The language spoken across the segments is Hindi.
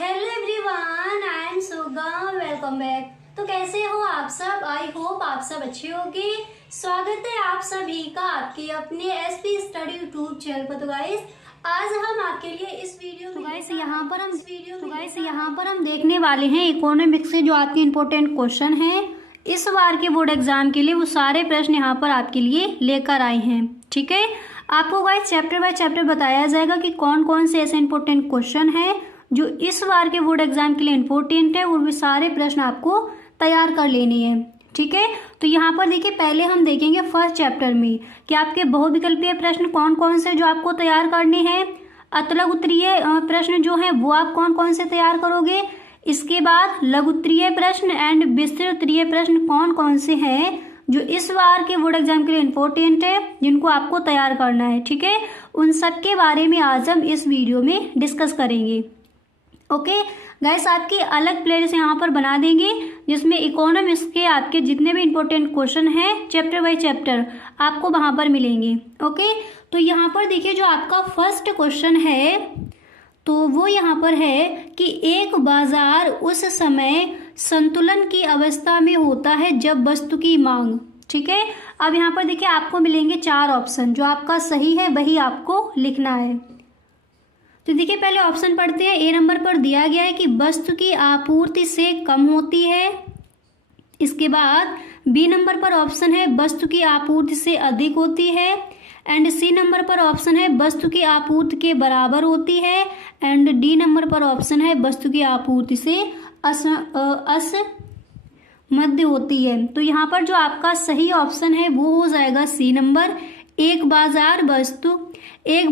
Hello everyone, I am Suga, welcome back. तो कैसे हो आप सब? आई होप आप सब अच्छे होंगे। स्वागत है आप सभी का आपके अपने एसपी स्टडी यूट्यूब चैनल पर। तो गाइस आज हम आपके लिए इस वीडियो में यहाँ पर हम देखने वाले हैं इकोनॉमिक्स से जो आपके इम्पोर्टेंट क्वेश्चन हैं इस बार के बोर्ड एग्जाम के लिए, वो सारे प्रश्न यहाँ पर आपके लिए लेकर आए हैं। ठीक है, आपको गाइस चैप्टर बाय चैप्टर बताया जाएगा कि कौन कौन से ऐसे इम्पोर्टेंट क्वेश्चन हैं जो इस बार के बोर्ड एग्जाम के लिए इम्पोर्टेंट है, और भी सारे प्रश्न आपको तैयार कर लेने हैं। ठीक है, तो यहाँ पर देखिए पहले हम देखेंगे फर्स्ट चैप्टर में कि आपके बहुविकल्पीय प्रश्न कौन कौन से जो आपको तैयार करने हैं, अतलग उत्तरीय प्रश्न जो है वो आप कौन कौन से तैयार करोगे। इसके बाद लघु उत्तरीय प्रश्न एंड विस्तृत उत्तरीय प्रश्न कौन कौन से हैं जो इस बार के बोर्ड एग्जाम के लिए इम्पोर्टेंट है, जिनको आपको तैयार करना है। ठीक है, उन सब के बारे में आज हम इस वीडियो में डिस्कस करेंगे। ओके गाइस, आपकी अलग प्लेलिस्ट यहाँ पर बना देंगे जिसमें इकोनॉमिक्स के आपके जितने भी इम्पोर्टेंट क्वेश्चन हैं चैप्टर बाय चैप्टर आपको वहाँ पर मिलेंगे। ओके, तो यहाँ पर देखिए जो आपका फर्स्ट क्वेश्चन है तो वो यहाँ पर है कि एक बाजार उस समय संतुलन की अवस्था में होता है जब वस्तु की मांग। ठीक है, अब यहाँ पर देखिए आपको मिलेंगे 4 ऑप्शन, जो आपका सही है वही आपको लिखना है। तो देखिए पहले ऑप्शन पढ़ते हैं। ए नंबर पर दिया गया है कि वस्तु की आपूर्ति से कम होती है। इसके बाद बी नंबर पर ऑप्शन है वस्तु की आपूर्ति से अधिक होती है। एंड सी नंबर पर ऑप्शन है वस्तु की आपूर्ति के बराबर होती है। एंड डी नंबर पर ऑप्शन है वस्तु की आपूर्ति से असमध्य होती है। तो यहाँ पर जो आपका सही ऑप्शन है वो हो जाएगा सी नंबर। एक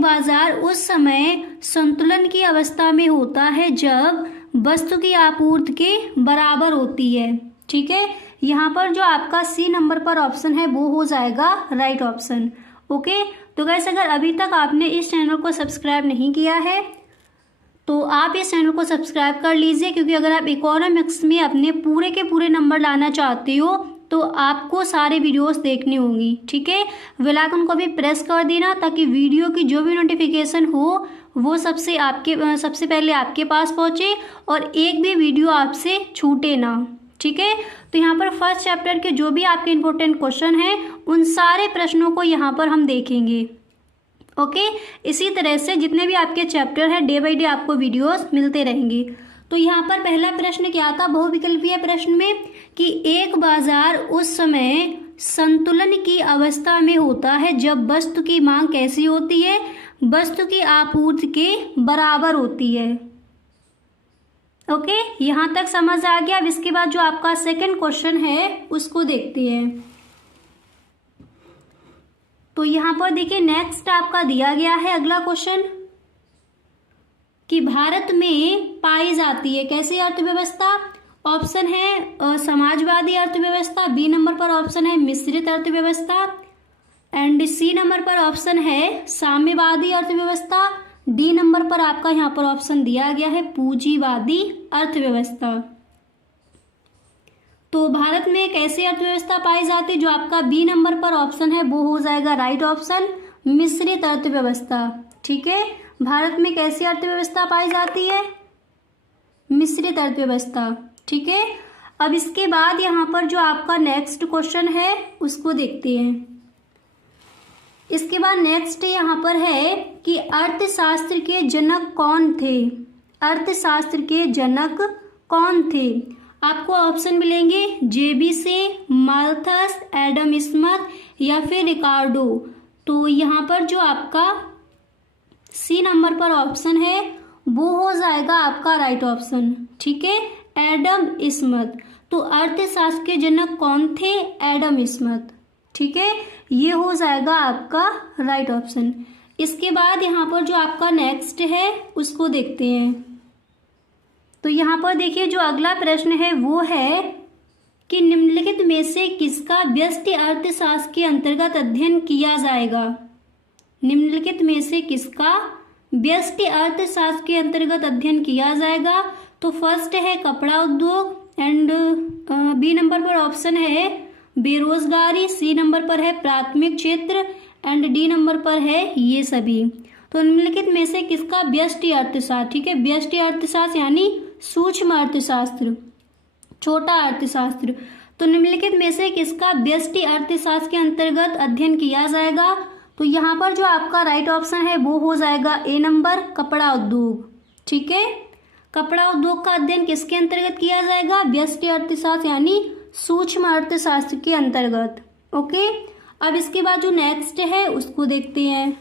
बाजार उस समय संतुलन की अवस्था में होता है जब वस्तु की आपूर्ति के बराबर होती है। ठीक है, यहाँ पर जो आपका सी नंबर पर ऑप्शन है वो हो जाएगा राइट ऑप्शन। ओके, तो गाइस अगर अभी तक आपने इस चैनल को सब्सक्राइब नहीं किया है तो आप इस चैनल को सब्सक्राइब कर लीजिए, क्योंकि अगर आप इकोनॉमिक्स में अपने पूरे के पूरे नंबर लाना चाहते हो तो आपको सारे वीडियोस देखनी होंगी। ठीक है, बेल आइकन को भी प्रेस कर देना ताकि वीडियो की जो भी नोटिफिकेशन हो वो सबसे पहले आपके पास पहुंचे और एक भी वीडियो आपसे छूटे ना। ठीक है, तो यहाँ पर फर्स्ट चैप्टर के जो भी आपके इम्पोर्टेंट क्वेश्चन हैं उन सारे प्रश्नों को यहाँ पर हम देखेंगे। ओके, इसी तरह से जितने भी आपके चैप्टर हैं डे बाई डे आपको वीडियोस मिलते रहेंगे। तो यहाँ पर पहला प्रश्न क्या था बहुविकल्पीय प्रश्न में कि एक बाजार उस समय संतुलन की अवस्था में होता है जब वस्तु की मांग कैसी होती है, वस्तु की आपूर्ति के बराबर होती है। ओके, यहाँ तक समझ आ गया। अब इसके बाद जो आपका सेकंड क्वेश्चन है उसको देखते हैं। तो यहाँ पर देखिए नेक्स्ट आपका दिया गया है अगला क्वेश्चन कि भारत में पाई जाती है कैसी अर्थव्यवस्था। ऑप्शन है समाजवादी अर्थव्यवस्था, बी नंबर पर ऑप्शन है मिश्रित अर्थव्यवस्था, एंड सी नंबर पर ऑप्शन है साम्यवादी अर्थव्यवस्था, डी नंबर पर आपका यहाँ पर ऑप्शन दिया गया है पूंजीवादी अर्थव्यवस्था। तो भारत में एक ऐसी अर्थव्यवस्था पाई जाती है, जो आपका बी नंबर पर ऑप्शन है वो हो जाएगा राइट ऑप्शन मिश्रित अर्थव्यवस्था। ठीक है, भारत में कैसी अर्थव्यवस्था पाई जाती है, मिश्रित अर्थव्यवस्था। ठीक है, अब इसके बाद यहाँ पर जो आपका नेक्स्ट क्वेश्चन है उसको देखते हैं। इसके बाद नेक्स्ट यहाँ पर है कि अर्थशास्त्र के जनक कौन थे। अर्थशास्त्र के जनक कौन थे? आपको ऑप्शन मिलेंगे जेबी से, माल्थस, एडम स्मिथ या फिर रिकार्डो। तो यहाँ पर जो आपका सी नंबर पर ऑप्शन है वो हो जाएगा आपका राइट ऑप्शन। ठीक है, एडम स्मिथ। तो अर्थशास्त्र के जनक कौन थे? Adam Smith. ठीक है, ये हो जाएगा आपका राइट ऑप्शन। इसके बाद यहाँ पर जो आपका नेक्स्ट है उसको देखते हैं। तो यहाँ पर देखिए जो अगला प्रश्न है वो है कि निम्नलिखित में से किसका व्यष्टि अर्थशास्त्र के अंतर्गत अध्ययन किया जाएगा। निम्नलिखित में से किसका व्यष्टि अर्थशास्त्र के अंतर्गत अध्ययन किया जाएगा। तो फर्स्ट है कपड़ा उद्योग, एंड बी नंबर पर ऑप्शन है बेरोजगारी, सी नंबर पर है प्राथमिक क्षेत्र, एंड डी नंबर पर है ये सभी। तो निम्नलिखित में से किसका व्यष्टि अर्थशास्त्र, ठीक है, व्यष्टि अर्थशास्त्र यानी सूक्ष्म अर्थशास्त्र, छोटा अर्थशास्त्र, तो निम्नलिखित में से किसका व्यष्टि अर्थशास्त्र के अंतर्गत अध्ययन किया जाएगा। तो यहाँ पर जो आपका राइट ऑप्शन है वो हो जाएगा ए नंबर, कपड़ा उद्योग, ठीक है। कपड़ा उद्योग का अध्ययन किसके अंतर्गत किया जाएगा, व्यष्टि अर्थशास्त्र यानी सूक्ष्म अर्थशास्त्र के अंतर्गत। ओके, अब इसके बाद जो नेक्स्ट है उसको देखते हैं।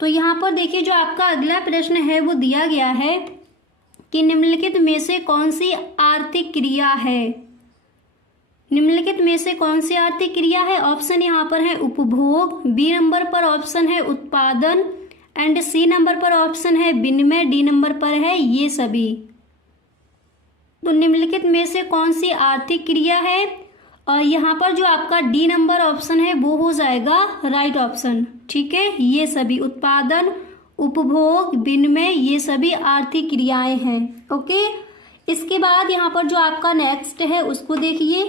तो यहाँ पर देखिए जो आपका अगला प्रश्न है वो दिया गया है कि निम्नलिखित में से कौन सी आर्थिक क्रिया है, निम्नलिखित में से कौन सी आर्थिक क्रिया है। ऑप्शन यहाँ पर है उपभोग, बी नंबर पर ऑप्शन है उत्पादन एंड सी नंबर पर ऑप्शन है विनिमय, डी नंबर पर है ये सभी। तो निम्नलिखित में से कौन सी आर्थिक क्रिया है, और यहाँ पर जो आपका डी नंबर ऑप्शन है वो हो जाएगा राइट ऑप्शन, ठीक है। ये सभी उत्पादन, उपभोग, विनिमय ये सभी आर्थिक क्रियाएं हैं। ओके, इसके बाद यहाँ पर जो आपका नेक्स्ट है उसको देखिए।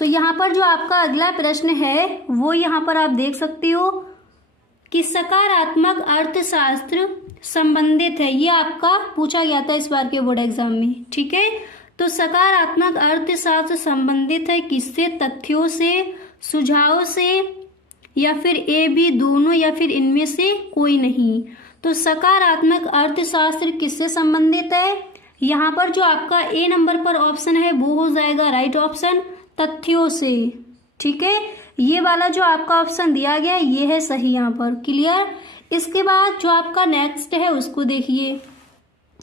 तो यहाँ पर जो आपका अगला प्रश्न है वो यहाँ पर आप देख सकते हो कि सकारात्मक अर्थशास्त्र संबंधित है, ये आपका पूछा गया था इस बार के बोर्ड एग्जाम में, ठीक है। तो सकारात्मक अर्थशास्त्र संबंधित है किससे, तथ्यों से, सुझावों से, या फिर ए बी दोनों, या फिर इनमें से कोई नहीं। तो सकारात्मक अर्थशास्त्र किससे संबंधित है, यहाँ पर जो आपका ए नंबर पर ऑप्शन है वो हो जाएगा राइट ऑप्शन, तथ्यों से, ठीक है। ये वाला जो आपका ऑप्शन दिया गया है ये है सही यहाँ पर, क्लियर। इसके बाद जो आपका नेक्स्ट है उसको देखिए।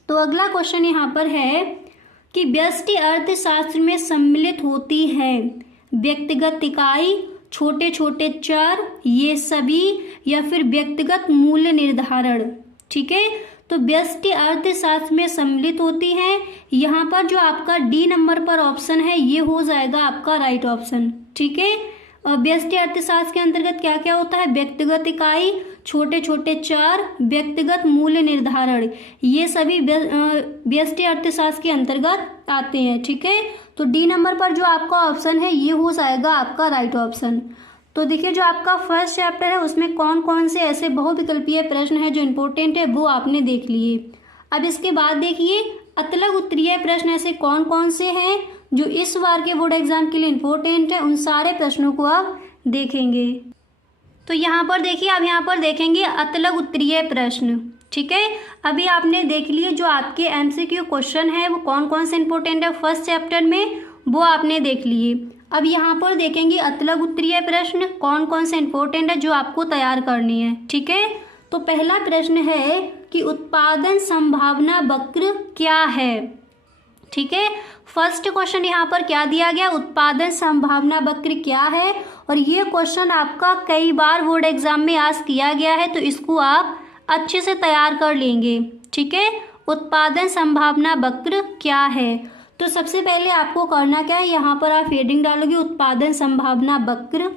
तो अगला क्वेश्चन यहाँ पर है कि व्यष्टि अर्थशास्त्र में सम्मिलित होती है व्यक्तिगत इकाई, छोटे छोटे चर ये सभी, या फिर व्यक्तिगत मूल्य निर्धारण, ठीक है। तो व्यष्टि अर्थशास्त्र में सम्मिलित होती है, यहाँ पर जो आपका डी नंबर पर ऑप्शन है ये हो जाएगा आपका राइट ऑप्शन, ठीक है। और व्यष्टि अर्थशास्त्र के अंतर्गत क्या क्या होता है, व्यक्तिगत इकाई, छोटे छोटे चर, व्यक्तिगत मूल्य निर्धारण ये सभी व्यष्टि अर्थशास्त्र के अंतर्गत आते हैं, ठीक है। तो डी नंबर पर जो आपका ऑप्शन है ये हो जाएगा आपका राइट ऑप्शन। तो देखिए जो आपका फर्स्ट चैप्टर है उसमें कौन कौन से ऐसे बहुविकल्पीय प्रश्न है जो इम्पोर्टेंट है वो आपने देख लिए। अब इसके बाद देखिए अतलग उत्तरीय प्रश्न ऐसे कौन कौन से हैं जो इस बार के बोर्ड एग्जाम के लिए इम्पोर्टेंट है, उन सारे प्रश्नों को आप देखेंगे। तो यहाँ पर देखिए अब यहाँ पर देखेंगे अतलग उत्तरीय प्रश्न, ठीक है। अभी आपने देख लिए जो आपके एमसीक्यू क्वेश्चन है वो कौन कौन से इम्पोर्टेंट है फर्स्ट चैप्टर में, वो आपने देख लिए। अब यहाँ पर देखेंगे अतलग उत्तरीय प्रश्न कौन कौन से इम्पोर्टेंट है जो आपको तैयार करनी है, ठीक है। तो पहला प्रश्न है कि उत्पादन संभावना वक्र क्या है, ठीक है। फर्स्ट क्वेश्चन यहाँ पर क्या दिया गया, उत्पादन संभावना वक्र क्या है, और ये क्वेश्चन आपका कई बार बोर्ड एग्जाम में आज किया गया है तो इसको आप अच्छे से तैयार कर लेंगे, ठीक है। उत्पादन संभावना वक्र क्या है, तो सबसे पहले आपको करना क्या है, यहाँ पर आप हेडिंग डालोगे उत्पादन संभावना वक्र,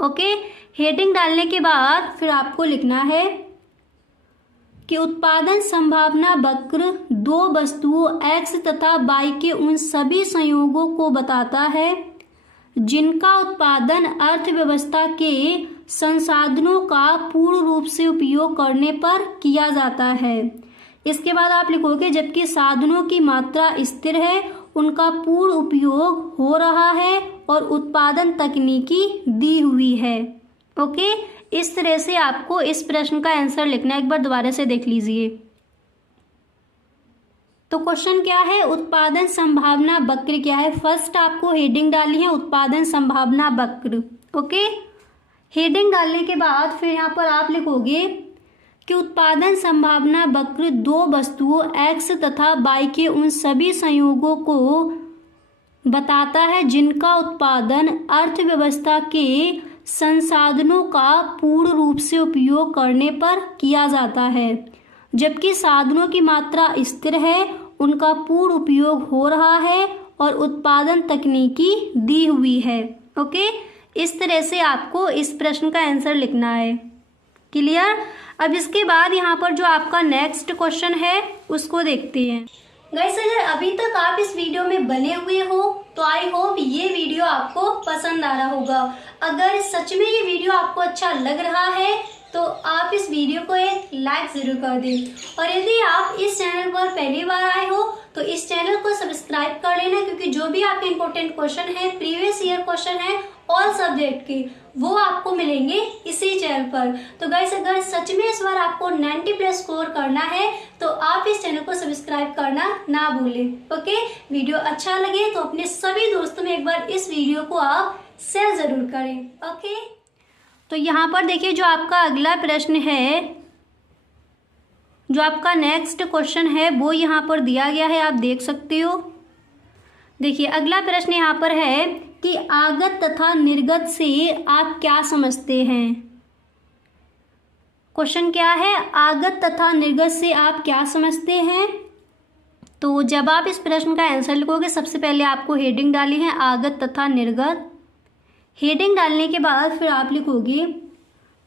ओके। हेडिंग डालने के बाद फिर आपको लिखना है कि उत्पादन संभावना वक्र दो वस्तुओं x तथा y के उन सभी संयोगों को बताता है जिनका उत्पादन अर्थव्यवस्था के संसाधनों का पूर्ण रूप से उपयोग करने पर किया जाता है। इसके बाद आप लिखोगे जबकि साधनों की मात्रा स्थिर है, उनका पूर्ण उपयोग हो रहा है और उत्पादन तकनीकी दी हुई है, ओके। इस तरह से आपको इस प्रश्न का आंसर लिखना है, एक बार दोबारा से देख लीजिए। तो क्वेश्चन क्या है, उत्पादन संभावना वक्र क्या है। फर्स्ट आपको हेडिंग डालनी है उत्पादन संभावना वक्र, ओके। हेडिंग डालने के बाद फिर यहाँ पर आप लिखोगे कि उत्पादन संभावना वक्र दो वस्तुओं x तथा y के उन सभी संयोगों को बताता है जिनका उत्पादन अर्थव्यवस्था के संसाधनों का पूर्ण रूप से उपयोग करने पर किया जाता है, जबकि साधनों की मात्रा स्थिर है, उनका पूर्ण उपयोग हो रहा है और उत्पादन तकनीकी दी हुई है, ओके। इस तरह से आपको इस प्रश्न का आंसर लिखना है, क्लियर। अब इसके बाद यहाँ पर जो आपका नेक्स्ट क्वेश्चन है उसको देखते हैं। गाइस अगर अभी तक आप इस वीडियो में बने हुए हो तो आई होप ये वीडियो आपको पसंद आ रहा होगा। अगर सच में ये वीडियो आपको अच्छा लग रहा है तो आप इस वीडियो को एक लाइक जरूर कर दें, और यदि आप इस चैनल पर पहली बार आए हो तो इस चैनल को सब्सक्राइब कर लेना, क्योंकि जो भी आपके इंपॉर्टेंट क्वेश्चन है, प्रीवियस ईयर क्वेश्चन है ऑल सब्जेक्ट के, वो आपको मिलेंगे इसी चैनल पर। तो गाइस अगर सच में इस बार आपको 90+ स्कोर करना है तो आप इस चैनल को सब्सक्राइब करना ना भूलें। ओके, वीडियो अच्छा लगे तो अपने सभी दोस्तों में एक बार इस वीडियो को आप शेयर जरूर करें। ओके, तो यहाँ पर देखिए जो आपका अगला प्रश्न है, जो आपका नेक्स्ट क्वेश्चन है वो यहाँ पर दिया गया है, आप देख सकते हो। देखिए अगला प्रश्न यहाँ पर है कि आगत तथा निर्गत से आप क्या समझते हैं। क्वेश्चन क्या है, आगत तथा निर्गत से आप क्या समझते हैं। तो जब आप इस प्रश्न का आंसर लिखोगे सबसे पहले आपको हेडिंग डाली है आगत तथा निर्गत। हेडिंग डालने के बाद फिर आप लिखोगे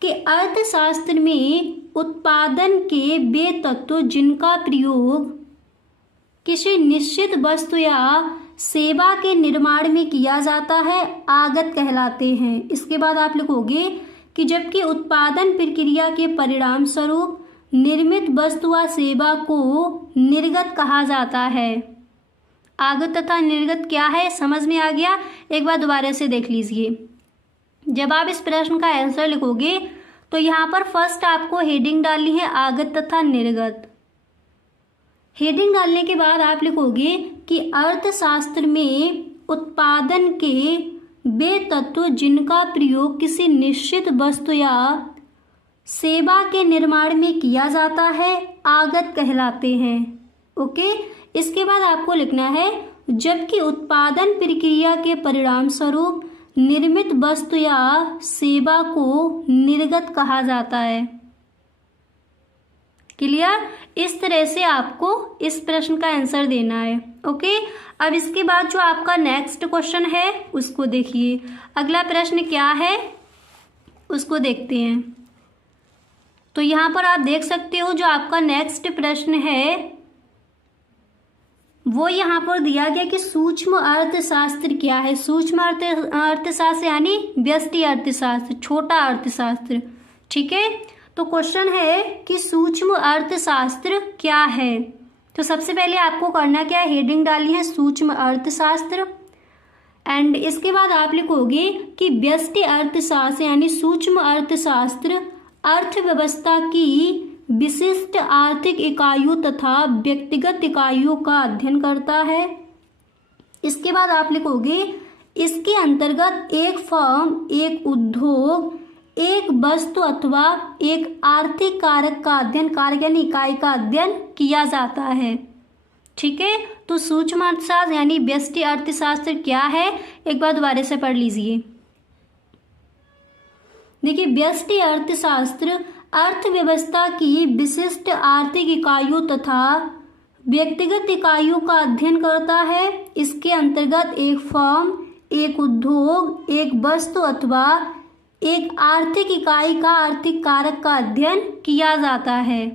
कि अर्थशास्त्र में उत्पादन के वे तत्व जिनका प्रयोग किसी निश्चित वस्तु या सेवा के निर्माण में किया जाता है आगत कहलाते हैं। इसके बाद आप लिखोगे कि जबकि उत्पादन प्रक्रिया के परिणाम स्वरूप निर्मित वस्तु व सेवा को निर्गत कहा जाता है। आगत तथा निर्गत क्या है समझ में आ गया। एक बार दोबारा से देख लीजिए। जब आप इस प्रश्न का आंसर लिखोगे तो यहाँ पर फर्स्ट आपको हेडिंग डालनी है आगत तथा निर्गत। हेडिंग डालने के बाद आप लिखोगे कि अर्थशास्त्र में उत्पादन के वे तत्व जिनका प्रयोग किसी निश्चित वस्तु या सेवा के निर्माण में किया जाता है आगत कहलाते हैं। ओके, इसके बाद आपको लिखना है जबकि उत्पादन प्रक्रिया के परिणाम स्वरूप निर्मित वस्तु या सेवा को निर्गत कहा जाता है। क्लियर। इस तरह से आपको इस प्रश्न का आंसर देना है। ओके, अब इसके बाद जो आपका नेक्स्ट क्वेश्चन है उसको देखिए। अगला प्रश्न क्या है उसको देखते हैं। तो यहाँ पर आप देख सकते हो जो आपका नेक्स्ट प्रश्न है वो यहाँ पर दिया गया कि सूक्ष्म अर्थशास्त्र क्या है। सूक्ष्म अर्थशास्त्र यानी व्यष्टि अर्थशास्त्र, छोटा अर्थशास्त्र। ठीक है, तो क्वेश्चन है कि सूक्ष्म अर्थशास्त्र क्या है। तो सबसे पहले आपको करना क्या है, हेडिंग डाली है सूक्ष्म अर्थशास्त्र, एंड इसके बाद आप लिखोगे कि व्यष्टि अर्थशास्त्र यानी सूक्ष्म अर्थशास्त्र अर्थव्यवस्था की विशिष्ट आर्थिक इकाइयों तथा व्यक्तिगत इकाइयों का अध्ययन करता है। इसके बाद आप लिखोगे इसके अंतर्गत एक फर्म, एक उद्योग, एक वस्तु अथवा एक आर्थिक कारक का अध्ययन, कारक यानी इकाई का अध्ययन किया जाता है। ठीक है, तो सूक्ष्म अर्थशास्त्र यानी व्यष्टि अर्थशास्त्र क्या है एक बार दोबारा से पढ़ लीजिए। देखिए व्यष्टि अर्थशास्त्र अर्थव्यवस्था की विशिष्ट आर्थिक इकाइयों तथा व्यक्तिगत इकाइयों का अध्ययन करता है। इसके अंतर्गत एक फर्म, एक उद्योग, एक वस्तु अथवा एक आर्थिक इकाई का आर्थिक कारक का अध्ययन किया जाता है।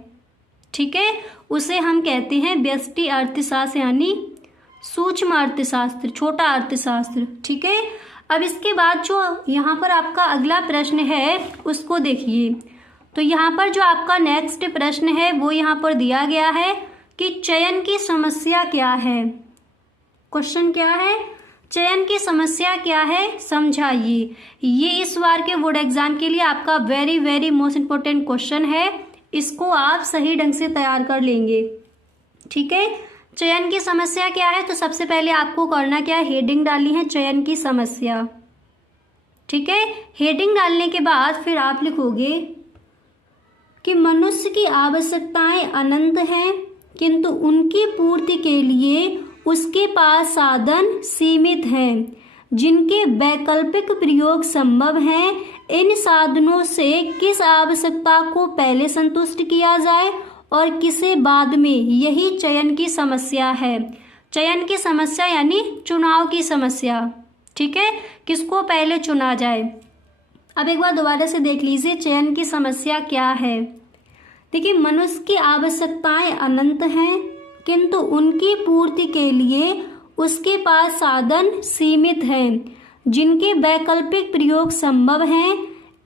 ठीक है, उसे हम कहते हैं व्यष्टि अर्थशास्त्र यानी सूक्ष्म अर्थशास्त्र, छोटा अर्थशास्त्र। ठीक है, अब इसके बाद जो यहाँ पर आपका अगला प्रश्न है उसको देखिए। तो यहाँ पर जो आपका नेक्स्ट प्रश्न है वो यहाँ पर दिया गया है कि चयन की समस्या क्या है। क्वेश्चन क्या है, चयन की समस्या क्या है समझाइए। ये इस बार के बोर्ड एग्जाम के लिए आपका वेरी मोस्ट इम्पोर्टेंट क्वेश्चन है, इसको आप सही ढंग से तैयार कर लेंगे। ठीक है, चयन की समस्या क्या है, तो सबसे पहले आपको करना क्या है, हेडिंग डालनी है चयन की समस्या। ठीक है, हेडिंग डालने के बाद फिर आप लिखोगे कि मनुष्य की आवश्यकताएं अनंत हैं किंतु उनकी पूर्ति के लिए उसके पास साधन सीमित हैं, जिनके वैकल्पिक प्रयोग संभव हैं। इन साधनों से किस आवश्यकता को पहले संतुष्ट किया जाए और किसे बाद में, यही चयन की समस्या है। चयन की समस्या यानी चुनाव की समस्या। ठीक है, किसको पहले चुना जाए। अब एक बार दोबारा से देख लीजिए चयन की समस्या क्या है। देखिए मनुष्य की आवश्यकताएं अनंत हैं किंतु उनकी पूर्ति के लिए उसके पास साधन सीमित हैं, जिनके वैकल्पिक प्रयोग संभव हैं।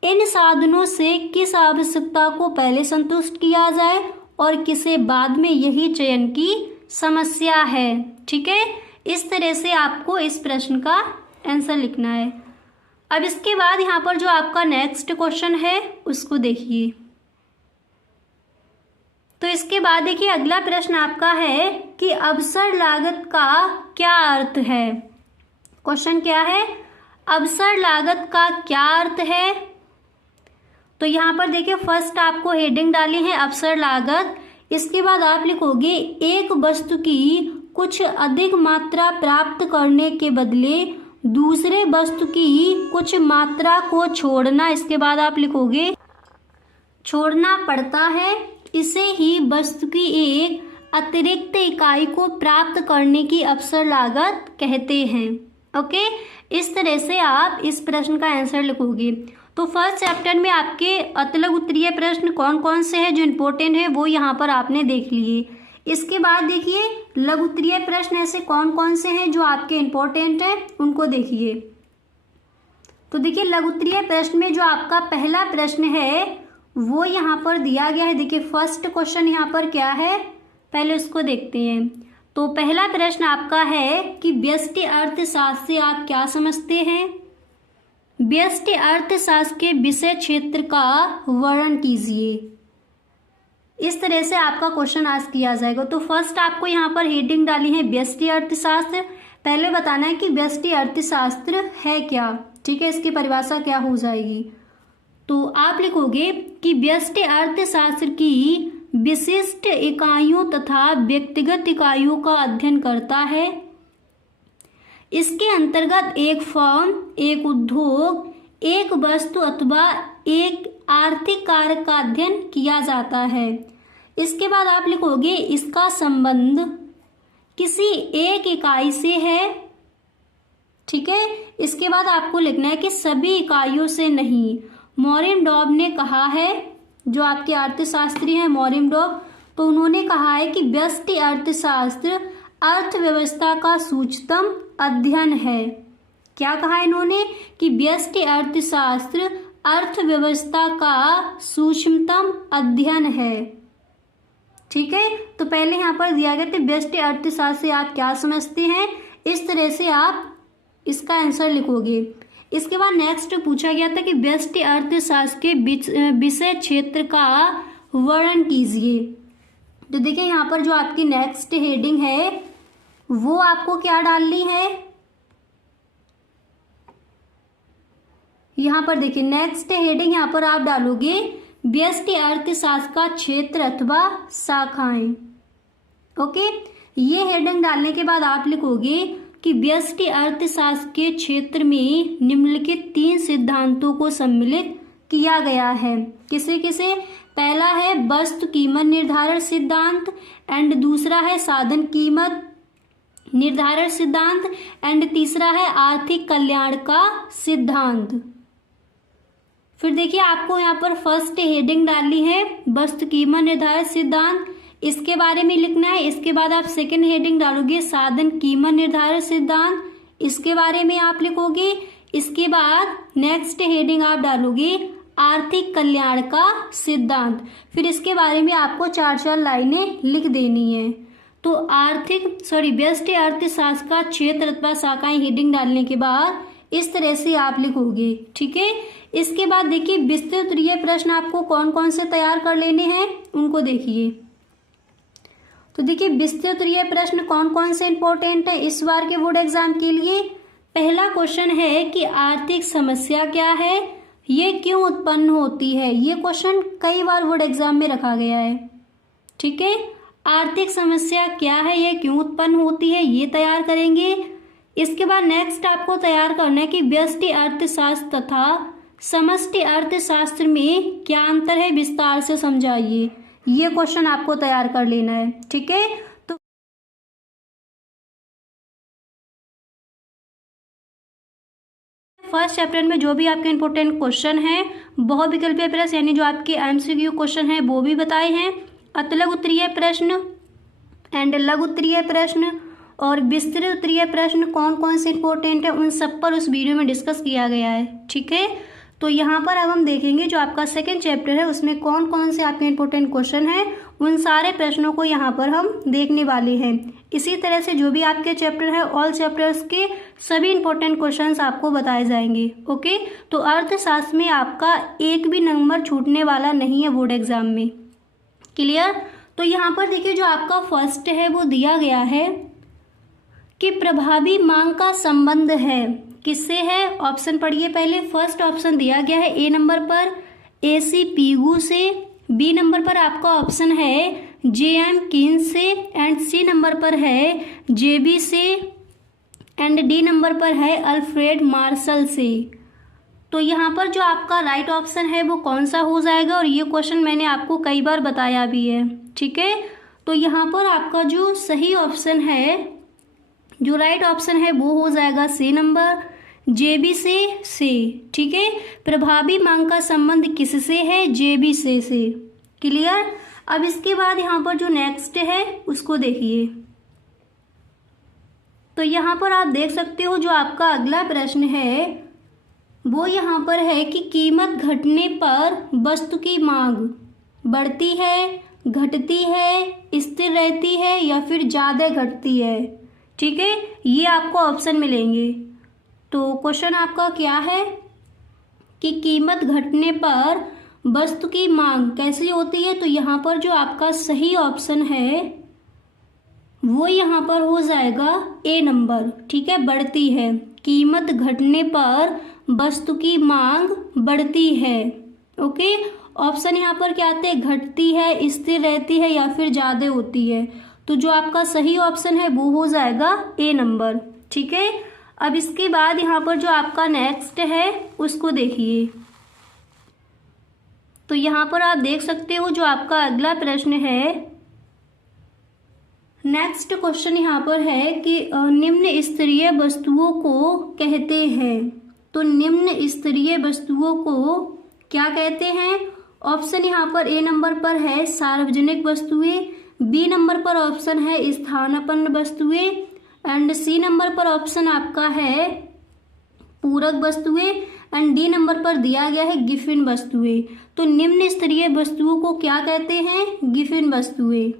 इन साधनों से किस आवश्यकता को पहले संतुष्ट किया जाए और किसे बाद में, यही चयन की समस्या है। ठीक है, इस तरह से आपको इस प्रश्न का आंसर लिखना है। अब इसके बाद यहाँ पर जो आपका नेक्स्ट क्वेश्चन है उसको देखिए। तो इसके बाद देखिए अगला प्रश्न आपका है कि अवसर लागत का क्या अर्थ है। क्वेश्चन क्या है, अवसर लागत का क्या अर्थ है। तो यहाँ पर देखिए फर्स्ट आपको हेडिंग डाली है अवसर लागत। इसके बाद आप लिखोगे एक वस्तु की कुछ अधिक मात्रा प्राप्त करने के बदले दूसरे वस्तु की कुछ मात्रा को छोड़ना। इसके बाद आप लिखोगे छोड़ना पड़ता है, इसे ही वस्तु की एक अतिरिक्त इकाई को प्राप्त करने की अवसर लागत कहते हैं। ओके, इस तरह से आप इस प्रश्न का आंसर लिखोगे। तो फर्स्ट चैप्टर में आपके अतलग उत्तरीय प्रश्न कौन कौन से हैं जो इम्पोर्टेंट है वो यहाँ पर आपने देख लिए। इसके बाद देखिए लघु उत्तरीय प्रश्न ऐसे कौन कौन से हैं जो आपके इम्पोर्टेंट है उनको देखिए। तो देखिए लघु उत्तरीय प्रश्न में जो आपका पहला प्रश्न है वो यहाँ पर दिया गया है। देखिए फर्स्ट क्वेश्चन यहाँ पर क्या है, पहले उसको देखते हैं। तो पहला प्रश्न आपका है कि व्यष्टि अर्थशास्त्र से आप क्या समझते हैं। व्यष्टि अर्थशास्त्र के विषय क्षेत्र का वर्णन कीजिए। इस तरह से आपका क्वेश्चन आस्क किया जाएगा। तो फर्स्ट आपको यहाँ पर हेडिंग डाली है व्यष्टि अर्थशास्त्र। पहले बताना है कि व्यष्टि अर्थशास्त्र है क्या। ठीक है, इसकी परिभाषा क्या हो जाएगी। तो आप लिखोगे कि व्यष्टि अर्थशास्त्र की विशिष्ट इकाइयों तथा व्यक्तिगत इकाइयों का अध्ययन करता है। इसके अंतर्गत एक फर्म, एक उद्योग, एक वस्तु अथवा एक आर्थिक कारक का अध्ययन किया जाता है। इसके बाद आप लिखोगे इसका संबंध किसी एक इकाई से है। ठीक है, इसके बाद आपको लिखना है कि सभी इकाइयों से नहीं। मोरिमडॉब ने कहा है, जो आपके अर्थशास्त्री हैं मोरिमडॉब, तो उन्होंने कहा है कि व्यष्टि अर्थशास्त्र अर्थव्यवस्था का सूक्ष्मतम अध्ययन है। क्या कहा इन्होंने कि व्यष्टि अर्थशास्त्र अर्थव्यवस्था का सूक्ष्मतम अध्ययन है। ठीक है, तो पहले यहाँ पर दिया गया था व्यष्टि अर्थशास्त्र से आप क्या समझते हैं, इस तरह से आप इसका आंसर लिखोगे। इसके बाद नेक्स्ट पूछा गया था कि व्यष्टि अर्थशास्त्र के विषय क्षेत्र का वर्णन कीजिए। तो देखिए यहाँ पर जो आपकी नेक्स्ट हेडिंग है वो आपको क्या डालनी है, यहाँ पर देखिए नेक्स्ट हेडिंग यहाँ पर आप डालोगे व्यष्टि अर्थशास्त्र का क्षेत्र अथवा शाखाएं। ओके, ये हेडिंग डालने के बाद आप लिखोगे कि व्यष्टि अर्थशास्त्र के क्षेत्र में निम्नलिखित 3 सिद्धांतों को सम्मिलित किया गया है। किसे किसे, पहला है वस्तु कीमत निर्धारण सिद्धांत एंड दूसरा है साधन कीमत निर्धारण सिद्धांत एंड तीसरा है आर्थिक कल्याण का सिद्धांत। फिर देखिए आपको यहाँ पर फर्स्ट हेडिंग डालनी है वस्तु कीमत निर्धारण सिद्धांत, इसके बारे में लिखना है। इसके बाद आप सेकंड हेडिंग डालोगे साधन कीमत निर्धारण सिद्धांत, इसके बारे में आप लिखोगे। इसके बाद नेक्स्ट हेडिंग आप डालोगे आर्थिक कल्याण का सिद्धांत। फिर इसके बारे में आपको 4-4 लाइनें लिख देनी है। तो व्यष्टि अर्थशास्त्र का क्षेत्र अथवा शाखाएं हेडिंग डालने के बाद इस तरह से आप लिखोगे। ठीक है, इसके बाद देखिए विस्तृत उत्तरीय प्रश्न आपको कौन कौन से तैयार कर लेने हैं उनको देखिए। तो देखिए विस्तृत उत्तरीय प्रश्न कौन कौन से इंपॉर्टेंट है इस बार के बोर्ड एग्जाम के लिए। पहला क्वेश्चन है कि आर्थिक समस्या क्या है, ये क्यों उत्पन्न होती है। ये क्वेश्चन कई बार बोर्ड एग्जाम में रखा गया है। ठीक है, आर्थिक समस्या क्या है, ये क्यों उत्पन्न होती है, ये तैयार करेंगे। इसके बाद नेक्स्ट आपको तैयार करना है कि व्यष्टि अर्थशास्त्र तथा समष्टि अर्थशास्त्र में क्या अंतर है, विस्तार से समझाइए। ये क्वेश्चन आपको तैयार कर लेना है। ठीक है, तो फर्स्ट चैप्टर में जो भी आपके इंपॉर्टेंट क्वेश्चन हैं, बहुविकल्पीय प्रश्न यानी जो आपके एमसीक्यू क्वेश्चन हैं वो भी बताए हैं। अतलग उत्तरीय प्रश्न एंड लघु उत्तरीय प्रश्न और विस्तृत उत्तरीय प्रश्न कौन कौन से इंपॉर्टेंट है उन सब पर उस वीडियो में डिस्कस किया गया है। ठीक है, तो यहाँ पर अब हम देखेंगे जो आपका सेकंड चैप्टर है उसमें कौन कौन से आपके इंपॉर्टेंट क्वेश्चन हैं, उन सारे प्रश्नों को यहाँ पर हम देखने वाले हैं। इसी तरह से जो भी आपके चैप्टर है ऑल चैप्टर्स के सभी इंपॉर्टेंट क्वेश्चंस आपको बताए जाएंगे। ओके, तो अर्थशास्त्र में आपका एक भी नंबर छूटने वाला नहीं है बोर्ड एग्जाम में। क्लियर। तो यहाँ पर देखिए जो आपका फर्स्ट है वो दिया गया है कि प्रभावी मांग का संबंध है किससे है। ऑप्शन पढ़िए पहले। फर्स्ट ऑप्शन दिया गया है ए नंबर पर AC पीगू से, बी नंबर पर आपका ऑप्शन है JM कीन्स से, एंड सी नंबर पर है JB से, एंड डी नंबर पर है अल्फ्रेड मार्शल से। तो यहाँ पर जो आपका राइट ऑप्शन है वो कौन सा हो जाएगा, और ये क्वेश्चन मैंने आपको कई बार बताया भी है। ठीक है, तो यहाँ पर आपका जो सही ऑप्शन है, जो राइट ऑप्शन है वो हो जाएगा सी नंबर JB से। ठीक है, प्रभावी मांग का संबंध किससे है, JB से। क्लियर। अब इसके बाद यहाँ पर जो नेक्स्ट है उसको देखिए। तो यहाँ पर आप देख सकते हो जो आपका अगला प्रश्न है वो यहाँ पर है कि कीमत घटने पर वस्तु की मांग बढ़ती है, घटती है, स्थिर रहती है या फिर ज़्यादा घटती है। ठीक है, ये आपको ऑप्शन मिलेंगे। तो क्वेश्चन आपका क्या है कि कीमत घटने पर वस्तु की मांग कैसी होती है। तो यहाँ पर जो आपका सही ऑप्शन है वो यहाँ पर हो जाएगा ए नंबर। ठीक है, बढ़ती है। कीमत घटने पर वस्तु की मांग बढ़ती है। ओके, ऑप्शन यहाँ पर क्या आते हैं, घटती है, स्थिर रहती है या फिर ज़्यादा होती है। तो जो आपका सही ऑप्शन है वो हो जाएगा ए नंबर। ठीक है, अब इसके बाद यहाँ पर जो आपका नेक्स्ट है उसको देखिए। तो यहाँ पर आप देख सकते हो जो आपका अगला प्रश्न है, नेक्स्ट क्वेश्चन यहाँ पर है कि निम्न स्तरीय वस्तुओं को कहते हैं। तो निम्न स्तरीय वस्तुओं को क्या कहते हैं। ऑप्शन यहाँ पर ए नंबर पर है सार्वजनिक वस्तुएं, बी नंबर पर ऑप्शन है स्थानापन्न वस्तुएं, एंड सी नंबर पर ऑप्शन आपका है पूरक वस्तुएं, एंड डी नंबर पर दिया गया है गिफिन वस्तुएं। तो निम्न स्तरीय वस्तुओं को क्या कहते हैं, गिफिन वस्तुएं।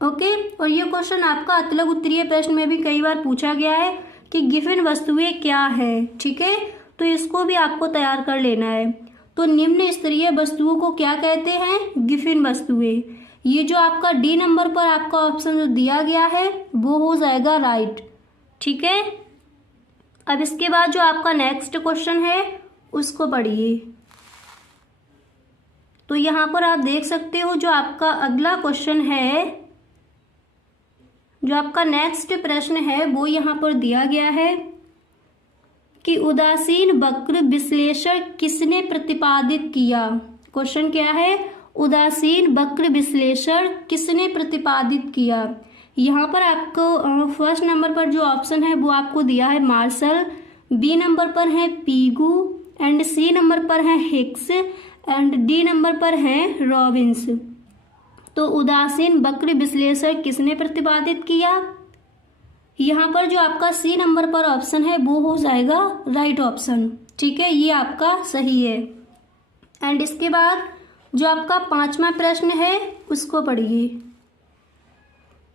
ओके, और ये क्वेश्चन आपका अतलग उत्तरीय प्रश्न में भी कई बार पूछा गया है कि गिफिन वस्तुएं क्या है। ठीक है, तो इसको भी आपको तैयार कर लेना है। तो निम्न स्तरीय वस्तुओं को क्या कहते हैं, गिफिन वस्तुएं। ये जो आपका डी नंबर पर आपका ऑप्शन जो दिया गया है वो हो जाएगा राइट। ठीक है, अब इसके बाद जो आपका नेक्स्ट क्वेश्चन है उसको पढ़िए। तो यहाँ पर आप देख सकते हो जो आपका अगला क्वेश्चन है, जो आपका नेक्स्ट प्रश्न है वो यहाँ पर दिया गया है कि उदासीन वक्र विश्लेषण किसने प्रतिपादित किया। क्वेश्चन क्या है, उदासीन वक्र विश्लेषण किसने प्रतिपादित किया। यहाँ पर आपको फर्स्ट नंबर पर जो ऑप्शन है वो आपको दिया है मार्शल, बी नंबर पर है पीगू, एंड सी नंबर पर है हिक्स, एंड डी नंबर पर है रॉबिन्स। तो उदासीन वक्र विश्लेषण किसने प्रतिपादित किया। यहाँ पर जो आपका सी नंबर पर ऑप्शन है वो हो जाएगा राइट ऑप्शन। ठीक है, ये आपका सही है। एंड इसके बाद जो आपका पांचवा प्रश्न है उसको पढ़िए।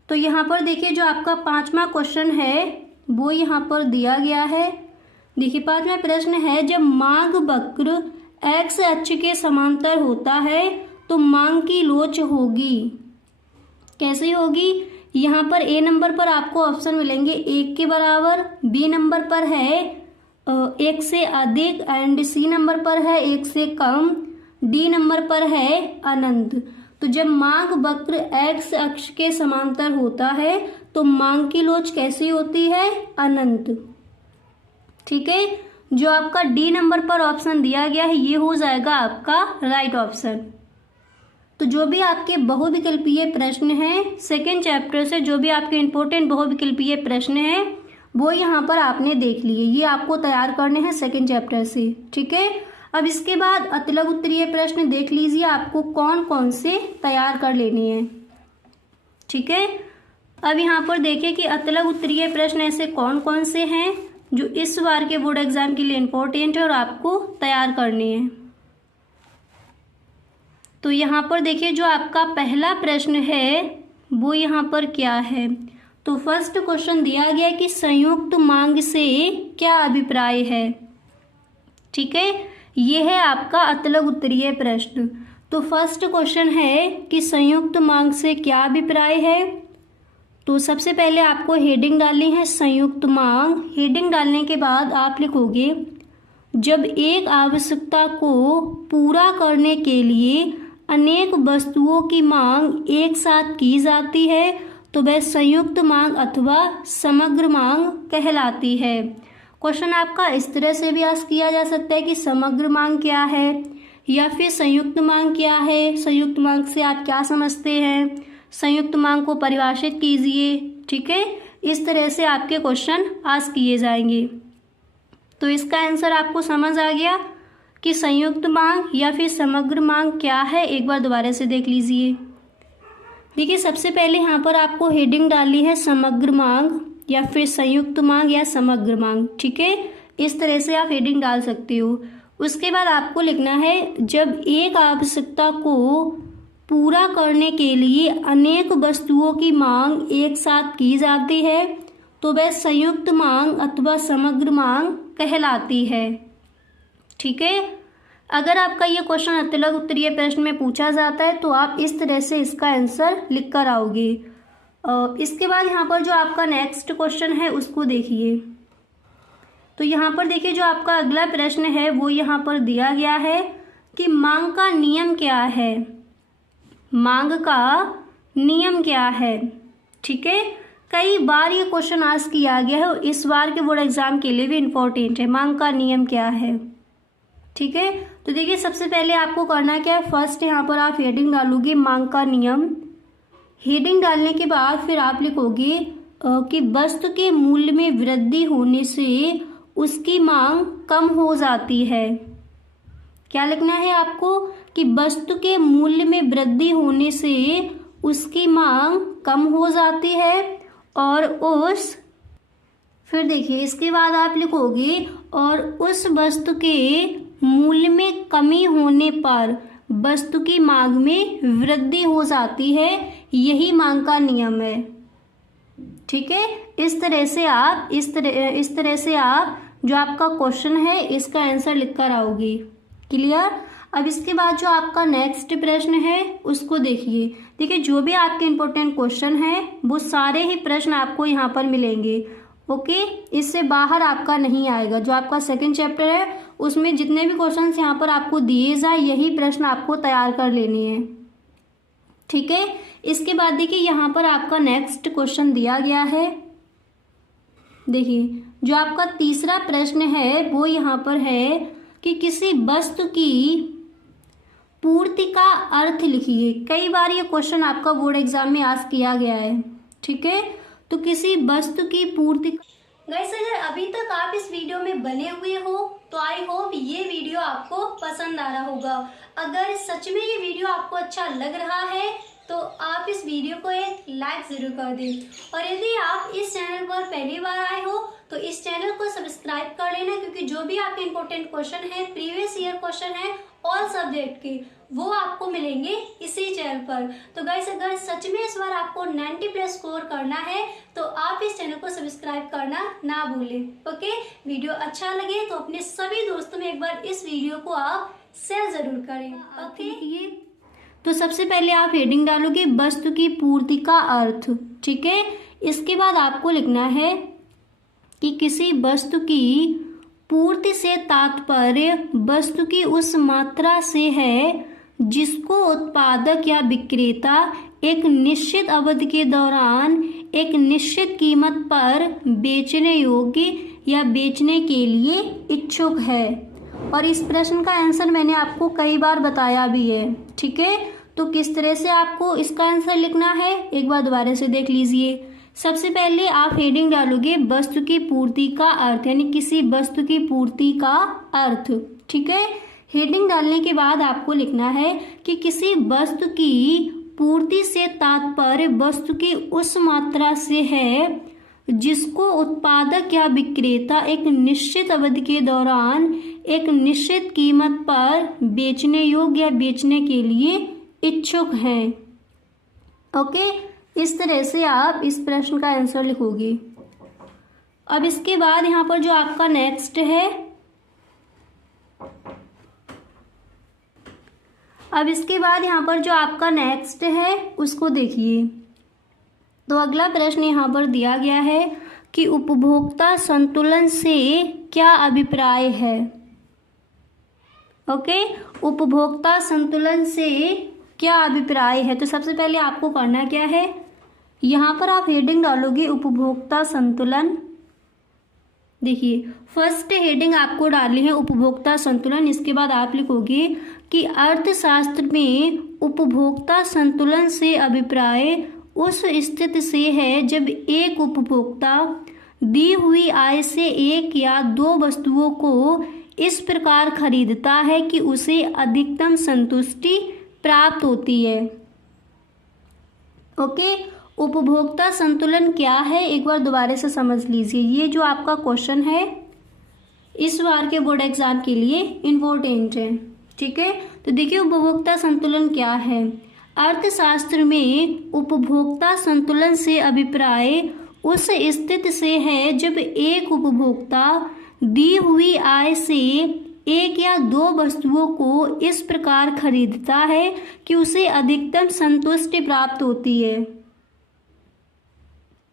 तो यहाँ पर देखिए जो आपका पांचवा क्वेश्चन है वो यहाँ पर दिया गया है। देखिए पांचवा प्रश्न है, जब मांग वक्र एक्स अक्ष के समांतर होता है तो मांग की लोच होगी। कैसे होगी। यहाँ पर ए नंबर पर आपको ऑप्शन मिलेंगे 1 के बराबर, बी नंबर पर है 1 से अधिक, एंड सी नंबर पर है 1 से कम, डी नंबर पर है अनंत। तो जब मांग वक्र एक्स अक्ष के समांतर होता है तो मांग की लोच कैसी होती है, अनंत। ठीक है, जो आपका डी नंबर पर ऑप्शन दिया गया है ये हो जाएगा आपका राइट ऑप्शन। तो जो भी आपके बहुविकल्पीय प्रश्न हैं सेकेंड चैप्टर से, जो भी आपके इंपॉर्टेंट बहुविकल्पीय प्रश्न हैं वो यहाँ पर आपने देख लिए, ये आपको तैयार करने हैं सेकेंड चैप्टर से। ठीक है, अब इसके बाद अतिलघु उत्तरीय प्रश्न देख लीजिए आपको कौन कौन से तैयार कर लेने हैं। ठीक है। अब यहाँ पर देखिए कि अतलग उत्तरीय प्रश्न ऐसे कौन कौन से हैं जो इस बार के बोर्ड एग्जाम के लिए इम्पोर्टेंट है और आपको तैयार करनी है। तो यहाँ पर देखिए जो आपका पहला प्रश्न है वो यहाँ पर क्या है। तो फर्स्ट क्वेश्चन दिया गया है कि संयुक्त मांग से क्या अभिप्राय है। ठीक है, ये है आपका अतलग उत्तरीय प्रश्न। तो फर्स्ट क्वेश्चन है कि संयुक्त मांग से क्या अभिप्राय है। तो सबसे पहले आपको हेडिंग डालनी है संयुक्त मांग। हेडिंग डालने के बाद आप लिखोगे जब एक आवश्यकता को पूरा करने के लिए अनेक वस्तुओं की मांग एक साथ की जाती है तो वह संयुक्त मांग अथवा समग्र मांग कहलाती है। क्वेश्चन आपका इस तरह से भी आस्क किया जा सकता है कि समग्र मांग क्या है या फिर संयुक्त मांग क्या है, संयुक्त मांग से आप क्या समझते हैं, संयुक्त मांग को परिभाषित कीजिए। ठीक है, इस तरह से आपके क्वेश्चन आस्क किए जाएंगे। तो इसका आंसर आपको समझ आ गया कि संयुक्त मांग या फिर समग्र मांग क्या है। एक बार दोबारा से देख लीजिए। देखिए सबसे पहले यहाँ पर आपको हेडिंग डालनी है समग्र मांग या फिर संयुक्त मांग या समग्र मांग। ठीक है, इस तरह से आप हेडिंग डाल सकते हो। उसके बाद आपको लिखना है जब एक आवश्यकता को पूरा करने के लिए अनेक वस्तुओं की मांग एक साथ की जाती है तो वह संयुक्त मांग अथवा समग्र मांग कहलाती है। ठीक है, अगर आपका ये क्वेश्चन अतलग उत्तरीय प्रश्न में पूछा जाता है तो आप इस तरह से इसका आंसर लिख कर आओगे। इसके बाद यहाँ पर जो आपका नेक्स्ट क्वेश्चन है उसको देखिए। तो यहाँ पर देखिए जो आपका अगला प्रश्न है वो यहाँ पर दिया गया है कि मांग का नियम क्या है। मांग का नियम क्या है। ठीक है, कई बार ये क्वेश्चन आस्क किया गया है और इस बार के बोर्ड एग्जाम के लिए भी इम्पोर्टेंट है। मांग का नियम क्या है। ठीक है, तो देखिए सबसे पहले आपको करना क्या है, फर्स्ट यहाँ पर आप हेडिंग डालोगे मांग का नियम। हेडिंग डालने के बाद फिर आप लिखोगे कि वस्तु के मूल्य में वृद्धि होने से उसकी मांग कम हो जाती है। क्या लिखना है आपको कि वस्तु के मूल्य में वृद्धि होने से उसकी मांग कम हो जाती है और फिर देखिए इसके बाद आप लिखोगे और उस वस्तु के मूल्य में कमी होने पर वस्तु की मांग में वृद्धि हो जाती है। यही मांग का नियम है। ठीक है, इस तरह से आप जो आपका क्वेश्चन है इसका आंसर लिख कर आओगे। क्लियर। अब इसके बाद जो आपका नेक्स्ट प्रश्न है उसको देखिए। देखिए जो भी आपके इम्पोर्टेंट क्वेश्चन है वो सारे ही प्रश्न आपको यहाँ पर मिलेंगे। ओके, इससे बाहर आपका नहीं आएगा। जो आपका सेकंड चैप्टर है उसमें जितने भी क्वेश्चंस यहाँ पर आपको दिए जाए यही प्रश्न आपको तैयार कर लेने हैं। ठीक है, इसके बाद देखिए यहाँ पर आपका नेक्स्ट क्वेश्चन दिया गया है। देखिए जो आपका तीसरा प्रश्न है वो यहाँ पर है कि किसी वस्तु की पूर्ति का अर्थ लिखिए। कई बार ये क्वेश्चन आपका बोर्ड एग्जाम में आस्क किया गया है। ठीक है, तो किसी वस्तु की पूर्ति। गाइस अगर अभी तक आप इस वीडियो में बने हुए हो तो आई होप ये वीडियो आपको पसंद आ रहा होगा। अगर सच में ये वीडियो आपको अच्छा लग रहा है तो आप इस वीडियो को एक लाइक जरूर कर दें और यदि आप इस चैनल पर पहली बार आए हो तो इस चैनल को सब्सक्राइब कर लेना, क्योंकि जो भी आपके इम्पोर्टेंट क्वेश्चन है, प्रीवियस ईयर क्वेश्चन है ऑल सब्जेक्ट के, वो आपको मिलेंगे इसी चैनल पर। तो गाइस अगर सच में इस बार आपको 90+ स्कोर करना है तो आप इस चैनल को सब्सक्राइब करना ना भूलें। ओके, वीडियो अच्छा लगे तो अपने सभी दोस्तों में एक बार इस वीडियो को आप शेयर जरूर करें। ओके, तो सबसे पहले आप हेडिंग डालोगे वस्तु की पूर्ति का अर्थ। ठीक है, इसके बाद आपको लिखना है कि किसी वस्तु की पूर्ति से तात्पर्य वस्तु की उस मात्रा से है जिसको उत्पादक या विक्रेता एक निश्चित अवधि के दौरान एक निश्चित कीमत पर बेचने योग्य या बेचने के लिए इच्छुक है। और इस प्रश्न का आंसर मैंने आपको कई बार बताया भी है। ठीक है, तो किस तरह से आपको इसका आंसर लिखना है एक बार दोबारा से देख लीजिए। सबसे पहले आप हेडिंग डालोगे वस्तु की पूर्ति का अर्थ, यानी किसी वस्तु की पूर्ति का अर्थ। ठीक है, हेडिंग डालने के बाद आपको लिखना है कि किसी वस्तु की पूर्ति से तात्पर्य वस्तु की उस मात्रा से है जिसको उत्पादक या विक्रेता एक निश्चित अवधि के दौरान एक निश्चित कीमत पर बेचने योग्य या बेचने के लिए इच्छुक हैं। ओके, इस तरह से आप इस प्रश्न का आंसर लिखोगे। अब इसके बाद यहाँ पर जो आपका नेक्स्ट है, उसको देखिए। तो अगला प्रश्न यहाँ पर दिया गया है कि उपभोक्ता संतुलन से क्या अभिप्राय है। ओके, उपभोक्ता संतुलन से क्या अभिप्राय है। तो सबसे पहले आपको करना क्या है, यहाँ पर आप हेडिंग डालोगे उपभोक्ता संतुलन। देखिए, फर्स्ट हेडिंग आपको डालनी है उपभोक्ता संतुलन। इसके बाद आप लिखोगे कि अर्थशास्त्र में उपभोक्ता संतुलन से अभिप्राय उस स्थिति से है जब एक उपभोक्ता दी हुई आय से एक या दो वस्तुओं को इस प्रकार खरीदता है कि उसे अधिकतम संतुष्टि प्राप्त होती है। ओके, उपभोक्ता संतुलन क्या है, एक बार दोबारा से समझ लीजिए। ये जो आपका क्वेश्चन है इस बार के बोर्ड एग्जाम के लिए इम्पोर्टेंट है। ठीक है, तो देखिए उपभोक्ता संतुलन क्या है। अर्थशास्त्र में उपभोक्ता संतुलन से अभिप्राय उस स्थिति से है जब एक उपभोक्ता दी हुई आय से एक या दो वस्तुओं को इस प्रकार खरीदता है कि उसे अधिकतम संतुष्टि प्राप्त होती है।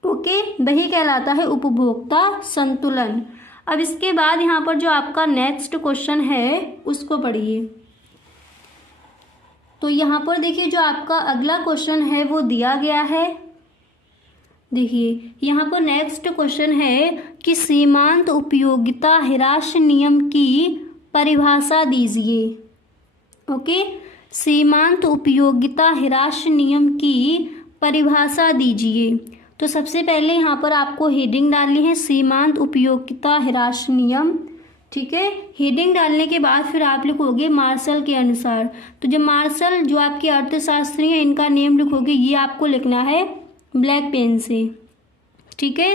ओके, वही कहलाता है उपभोक्ता संतुलन। अब इसके बाद यहाँ पर जो आपका नेक्स्ट क्वेश्चन है उसको पढ़िए। तो यहाँ पर देखिए जो आपका अगला क्वेश्चन है वो दिया गया है। देखिए यहाँ पर नेक्स्ट क्वेश्चन है कि सीमांत उपयोगिता ह्रास नियम की परिभाषा दीजिए। ओके, सीमांत उपयोगिता ह्रास नियम की परिभाषा दीजिए। तो सबसे पहले यहाँ पर आपको हेडिंग डालनी है सीमांत उपयोगिता ह्रास नियम। ठीक है, हेडिंग डालने के बाद फिर आप लिखोगे मार्शल के अनुसार। तो जो मार्शल जो आपके अर्थशास्त्री हैं इनका नेम लिखोगे, ये आपको लिखना है ब्लैक पेन से। ठीक है,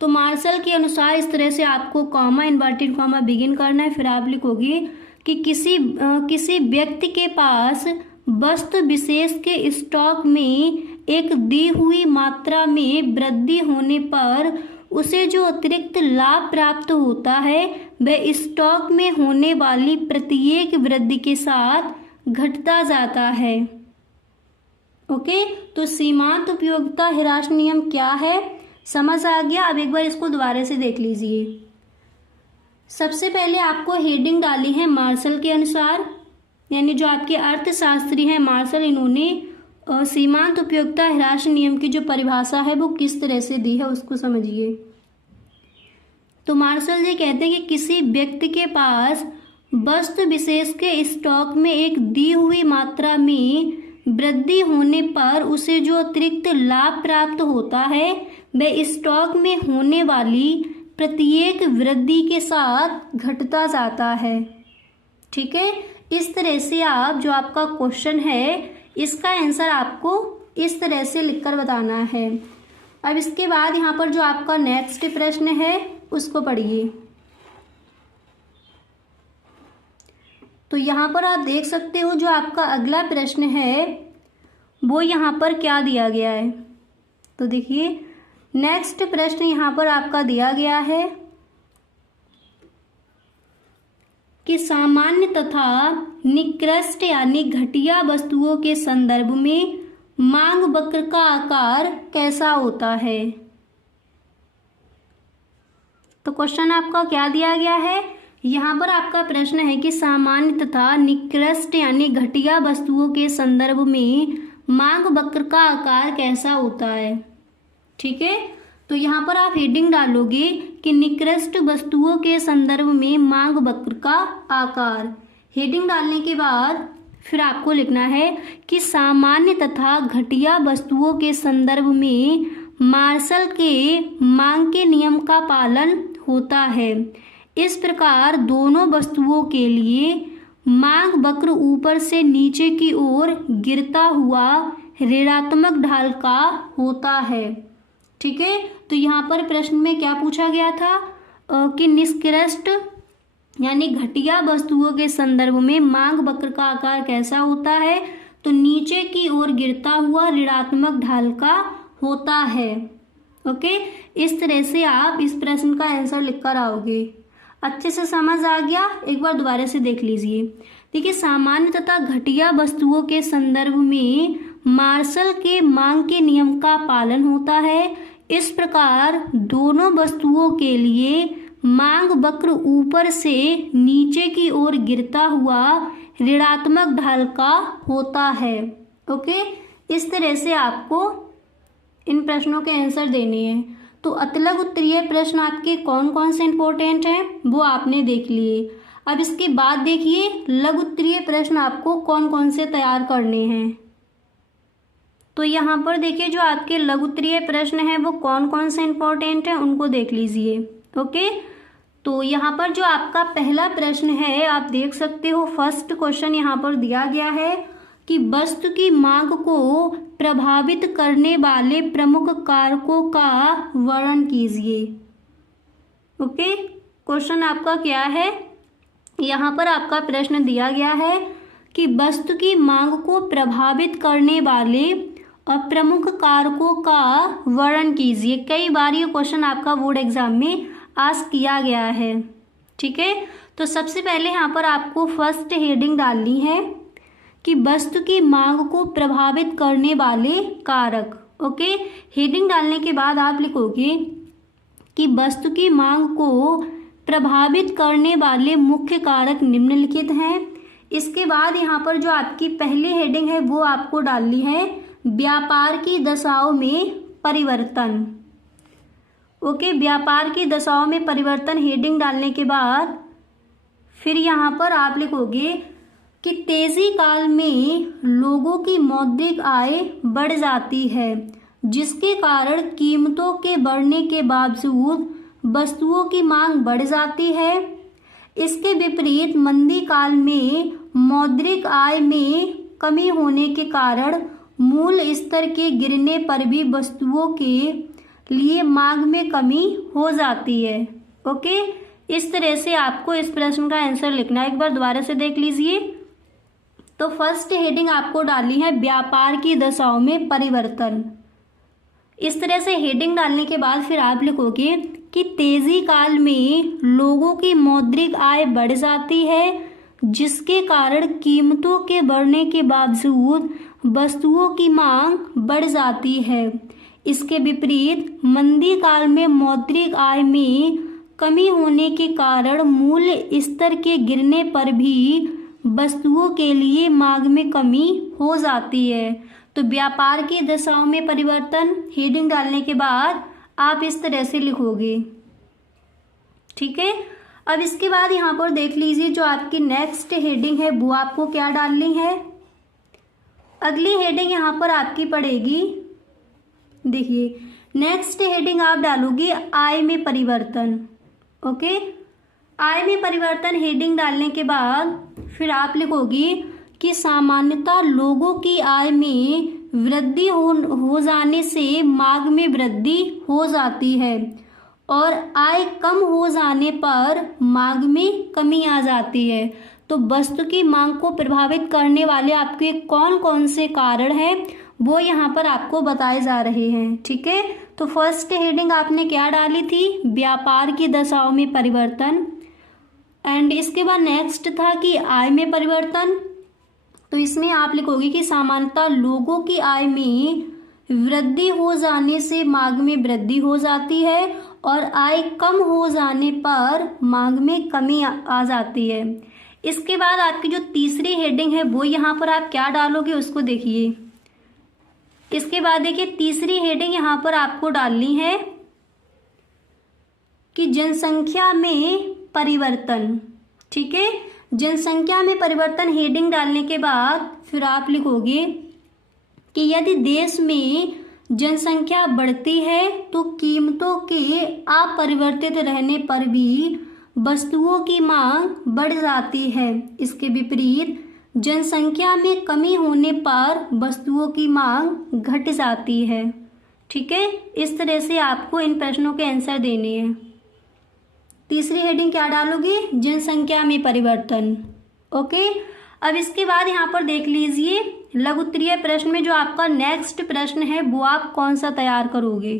तो मार्शल के अनुसार इस तरह से आपको कॉमा इन्वर्टेड कॉमा बिगिन करना है। फिर आप लिखोगे कि किसी व्यक्ति के पास वस्तु विशेष के स्टॉक में एक दी हुई मात्रा में वृद्धि होने पर उसे जो अतिरिक्त लाभ प्राप्त होता है वह स्टॉक में होने वाली प्रत्येक वृद्धि के साथ घटता जाता है। ओके, तो सीमांत उपयोगिता ह्रास नियम क्या है समझ आ गया। अब एक बार इसको दोबारा से देख लीजिए। सबसे पहले आपको हेडिंग डाली है मार्शल के अनुसार, यानी जो आपके अर्थशास्त्री हैं मार्शल, इन्होंने सीमांत उपयोगिता ह्रास नियम की जो परिभाषा है वो किस तरह से दी है उसको समझिए। तो मार्शल जी कहते हैं कि किसी व्यक्ति के पास वस्तु विशेष के स्टॉक में एक दी हुई मात्रा में वृद्धि होने पर उसे जो अतिरिक्त लाभ प्राप्त होता है वह स्टॉक में होने वाली प्रत्येक वृद्धि के साथ घटता जाता है। ठीक है, इस तरह से आप जो आपका क्वेश्चन है इसका आंसर आपको इस तरह से लिखकर बताना है। अब इसके बाद यहाँ पर जो आपका नेक्स्ट प्रश्न है उसको पढ़िए। तो यहाँ पर आप देख सकते हो जो आपका अगला प्रश्न है वो यहाँ पर क्या दिया गया है। तो देखिए नेक्स्ट प्रश्न यहाँ पर आपका दिया गया है कि सामान्य तथा निकृष्ट यानी घटिया वस्तुओं के संदर्भ में मांग वक्र का आकार कैसा होता है। तो क्वेश्चन आपका क्या दिया गया है, यहाँ पर आपका प्रश्न है कि सामान्य तथा निकृष्ट यानी घटिया वस्तुओं के संदर्भ में मांग वक्र का आकार कैसा होता है। ठीक है, तो यहाँ पर आप हेडिंग डालोगे कि निकृष्ट वस्तुओं के संदर्भ में मांग वक्र का आकार। हेडिंग डालने के बाद फिर आपको लिखना है कि सामान्य तथा घटिया वस्तुओं के संदर्भ में मार्शल के मांग के नियम का पालन होता है। इस प्रकार दोनों वस्तुओं के लिए मांग वक्र ऊपर से नीचे की ओर गिरता हुआ ऋणात्मक ढाल का होता है। ठीक है, तो यहाँ पर प्रश्न में क्या पूछा गया था कि निष्कृष्ट यानी घटिया वस्तुओं के संदर्भ में मांग वक्र का आकार कैसा होता है, तो नीचे की ओर गिरता हुआ ऋणात्मक ढाल का होता है। ओके, इस तरह से आप इस प्रश्न का आंसर लिख कर आओगे। अच्छे से समझ आ गया? एक बार दोबारा से देख लीजिए। देखिए, सामान्य तथा घटिया वस्तुओं के संदर्भ में मार्शल के मांग के नियम का पालन होता है। इस प्रकार दोनों वस्तुओं के लिए मांग वक्र ऊपर से नीचे की ओर गिरता हुआ ऋणात्मक ढाल का होता है। ओके, इस तरह से आपको इन प्रश्नों के आंसर देने हैं। तो अतलग उत्तरीय प्रश्न आपके कौन कौन से इंपॉर्टेंट हैं वो आपने देख लिए। अब इसके बाद देखिए लघु उत्तरीय प्रश्न आपको कौन कौन से तैयार करने हैं। तो यहाँ पर देखिए जो आपके लघु उत्तरीय प्रश्न हैं वो कौन कौन से इंपॉर्टेंट हैं उनको देख लीजिए। ओके, तो यहाँ पर जो आपका पहला प्रश्न है आप देख सकते हो, फर्स्ट क्वेश्चन यहाँ पर दिया गया है कि वस्तु की मांग को प्रभावित करने वाले प्रमुख कारकों का वर्णन कीजिए। ओके, क्वेश्चन आपका क्या है, यहाँ पर आपका प्रश्न दिया गया है कि वस्तु की मांग को प्रभावित करने वाले प्रमुख कारकों का वर्णन कीजिए। कई बार ये क्वेश्चन आपका बोर्ड एग्जाम में आस्क किया गया है। ठीक है, तो सबसे पहले यहाँ पर आपको फर्स्ट हेडिंग डालनी है कि वस्तु की मांग को प्रभावित करने वाले कारक। ओके, हेडिंग डालने के बाद आप लिखोगे कि वस्तु की मांग को प्रभावित करने वाले मुख्य कारक निम्नलिखित हैं। इसके बाद यहाँ पर जो आपकी पहली हेडिंग है वो आपको डालनी है व्यापार की दशाओं में परिवर्तन। ओके, व्यापार की दशाओं में परिवर्तन हेडिंग डालने के बाद फिर यहाँ पर आप लिखोगे कि तेजी काल में लोगों की मौद्रिक आय बढ़ जाती है, जिसके कारण कीमतों के बढ़ने के बावजूद वस्तुओं की मांग बढ़ जाती है। इसके विपरीत मंदी काल में मौद्रिक आय में कमी होने के कारण मूल स्तर के गिरने पर भी वस्तुओं के लिए मांग में कमी हो जाती है। ओके, इस तरह से आपको इस प्रश्न का आंसर लिखना है। एक बार दोबारा से देख लीजिए। तो फर्स्ट हेडिंग आपको डालनी है व्यापार की दशाओं में परिवर्तन। इस तरह से हेडिंग डालने के बाद फिर आप लिखोगे कि तेजी काल में लोगों की मौद्रिक आय बढ़ जाती है, जिसके कारण कीमतों के बढ़ने के बावजूद वस्तुओं की मांग बढ़ जाती है। इसके विपरीत मंदी काल में मौद्रिक आय में कमी होने के कारण मूल स्तर के गिरने पर भी वस्तुओं के लिए मांग में कमी हो जाती है। तो व्यापार की दशाओं में परिवर्तन हेडिंग डालने के बाद आप इस तरह से लिखोगे। ठीक है, अब इसके बाद यहाँ पर देख लीजिए जो आपकी नेक्स्ट हेडिंग है वो आपको क्या डालनी है। अगली हेडिंग यहाँ पर आपकी पड़ेगी, देखिए नेक्स्ट हेडिंग आप डालोगे आय में परिवर्तन। ओके, आय में परिवर्तन हेडिंग डालने के बाद फिर आप लिखोगे कि सामान्यतः लोगों की आय में वृद्धि हो जाने से मांग में वृद्धि हो जाती है और आय कम हो जाने पर मांग में कमी आ जाती है। तो वस्तु की मांग को प्रभावित करने वाले आपके कौन कौन से कारण हैं वो यहाँ पर आपको बताए जा रहे हैं। ठीक है, तो फर्स्ट हेडिंग आपने क्या डाली थी, व्यापार की दशाओं में परिवर्तन, एंड इसके बाद नेक्स्ट था कि आय में परिवर्तन। तो इसमें आप लिखोगे कि सामान्यतः लोगों की आय में वृद्धि हो जाने से मांग में वृद्धि हो जाती है और आय कम हो जाने पर मांग में कमी आ जाती है। इसके बाद आपकी जो तीसरी हेडिंग है वो यहाँ पर आप क्या डालोगे उसको देखिए। इसके बाद देखिए तीसरी हेडिंग यहाँ पर आपको डालनी है कि जनसंख्या में परिवर्तन। ठीक है, जनसंख्या में परिवर्तन हेडिंग डालने के बाद फिर आप लिखोगे कि यदि देश में जनसंख्या बढ़ती है तो कीमतों के अपरिवर्तित रहने पर भी वस्तुओं की मांग बढ़ जाती है। इसके विपरीत जनसंख्या में कमी होने पर वस्तुओं की मांग घट जाती है। ठीक है, इस तरह से आपको इन प्रश्नों के आंसर देने हैं। तीसरी हेडिंग क्या डालोगे? जनसंख्या में परिवर्तन। ओके, अब इसके बाद यहाँ पर देख लीजिए लघु उत्तरीय प्रश्न में जो आपका नेक्स्ट प्रश्न है वो आप कौन सा तैयार करोगे।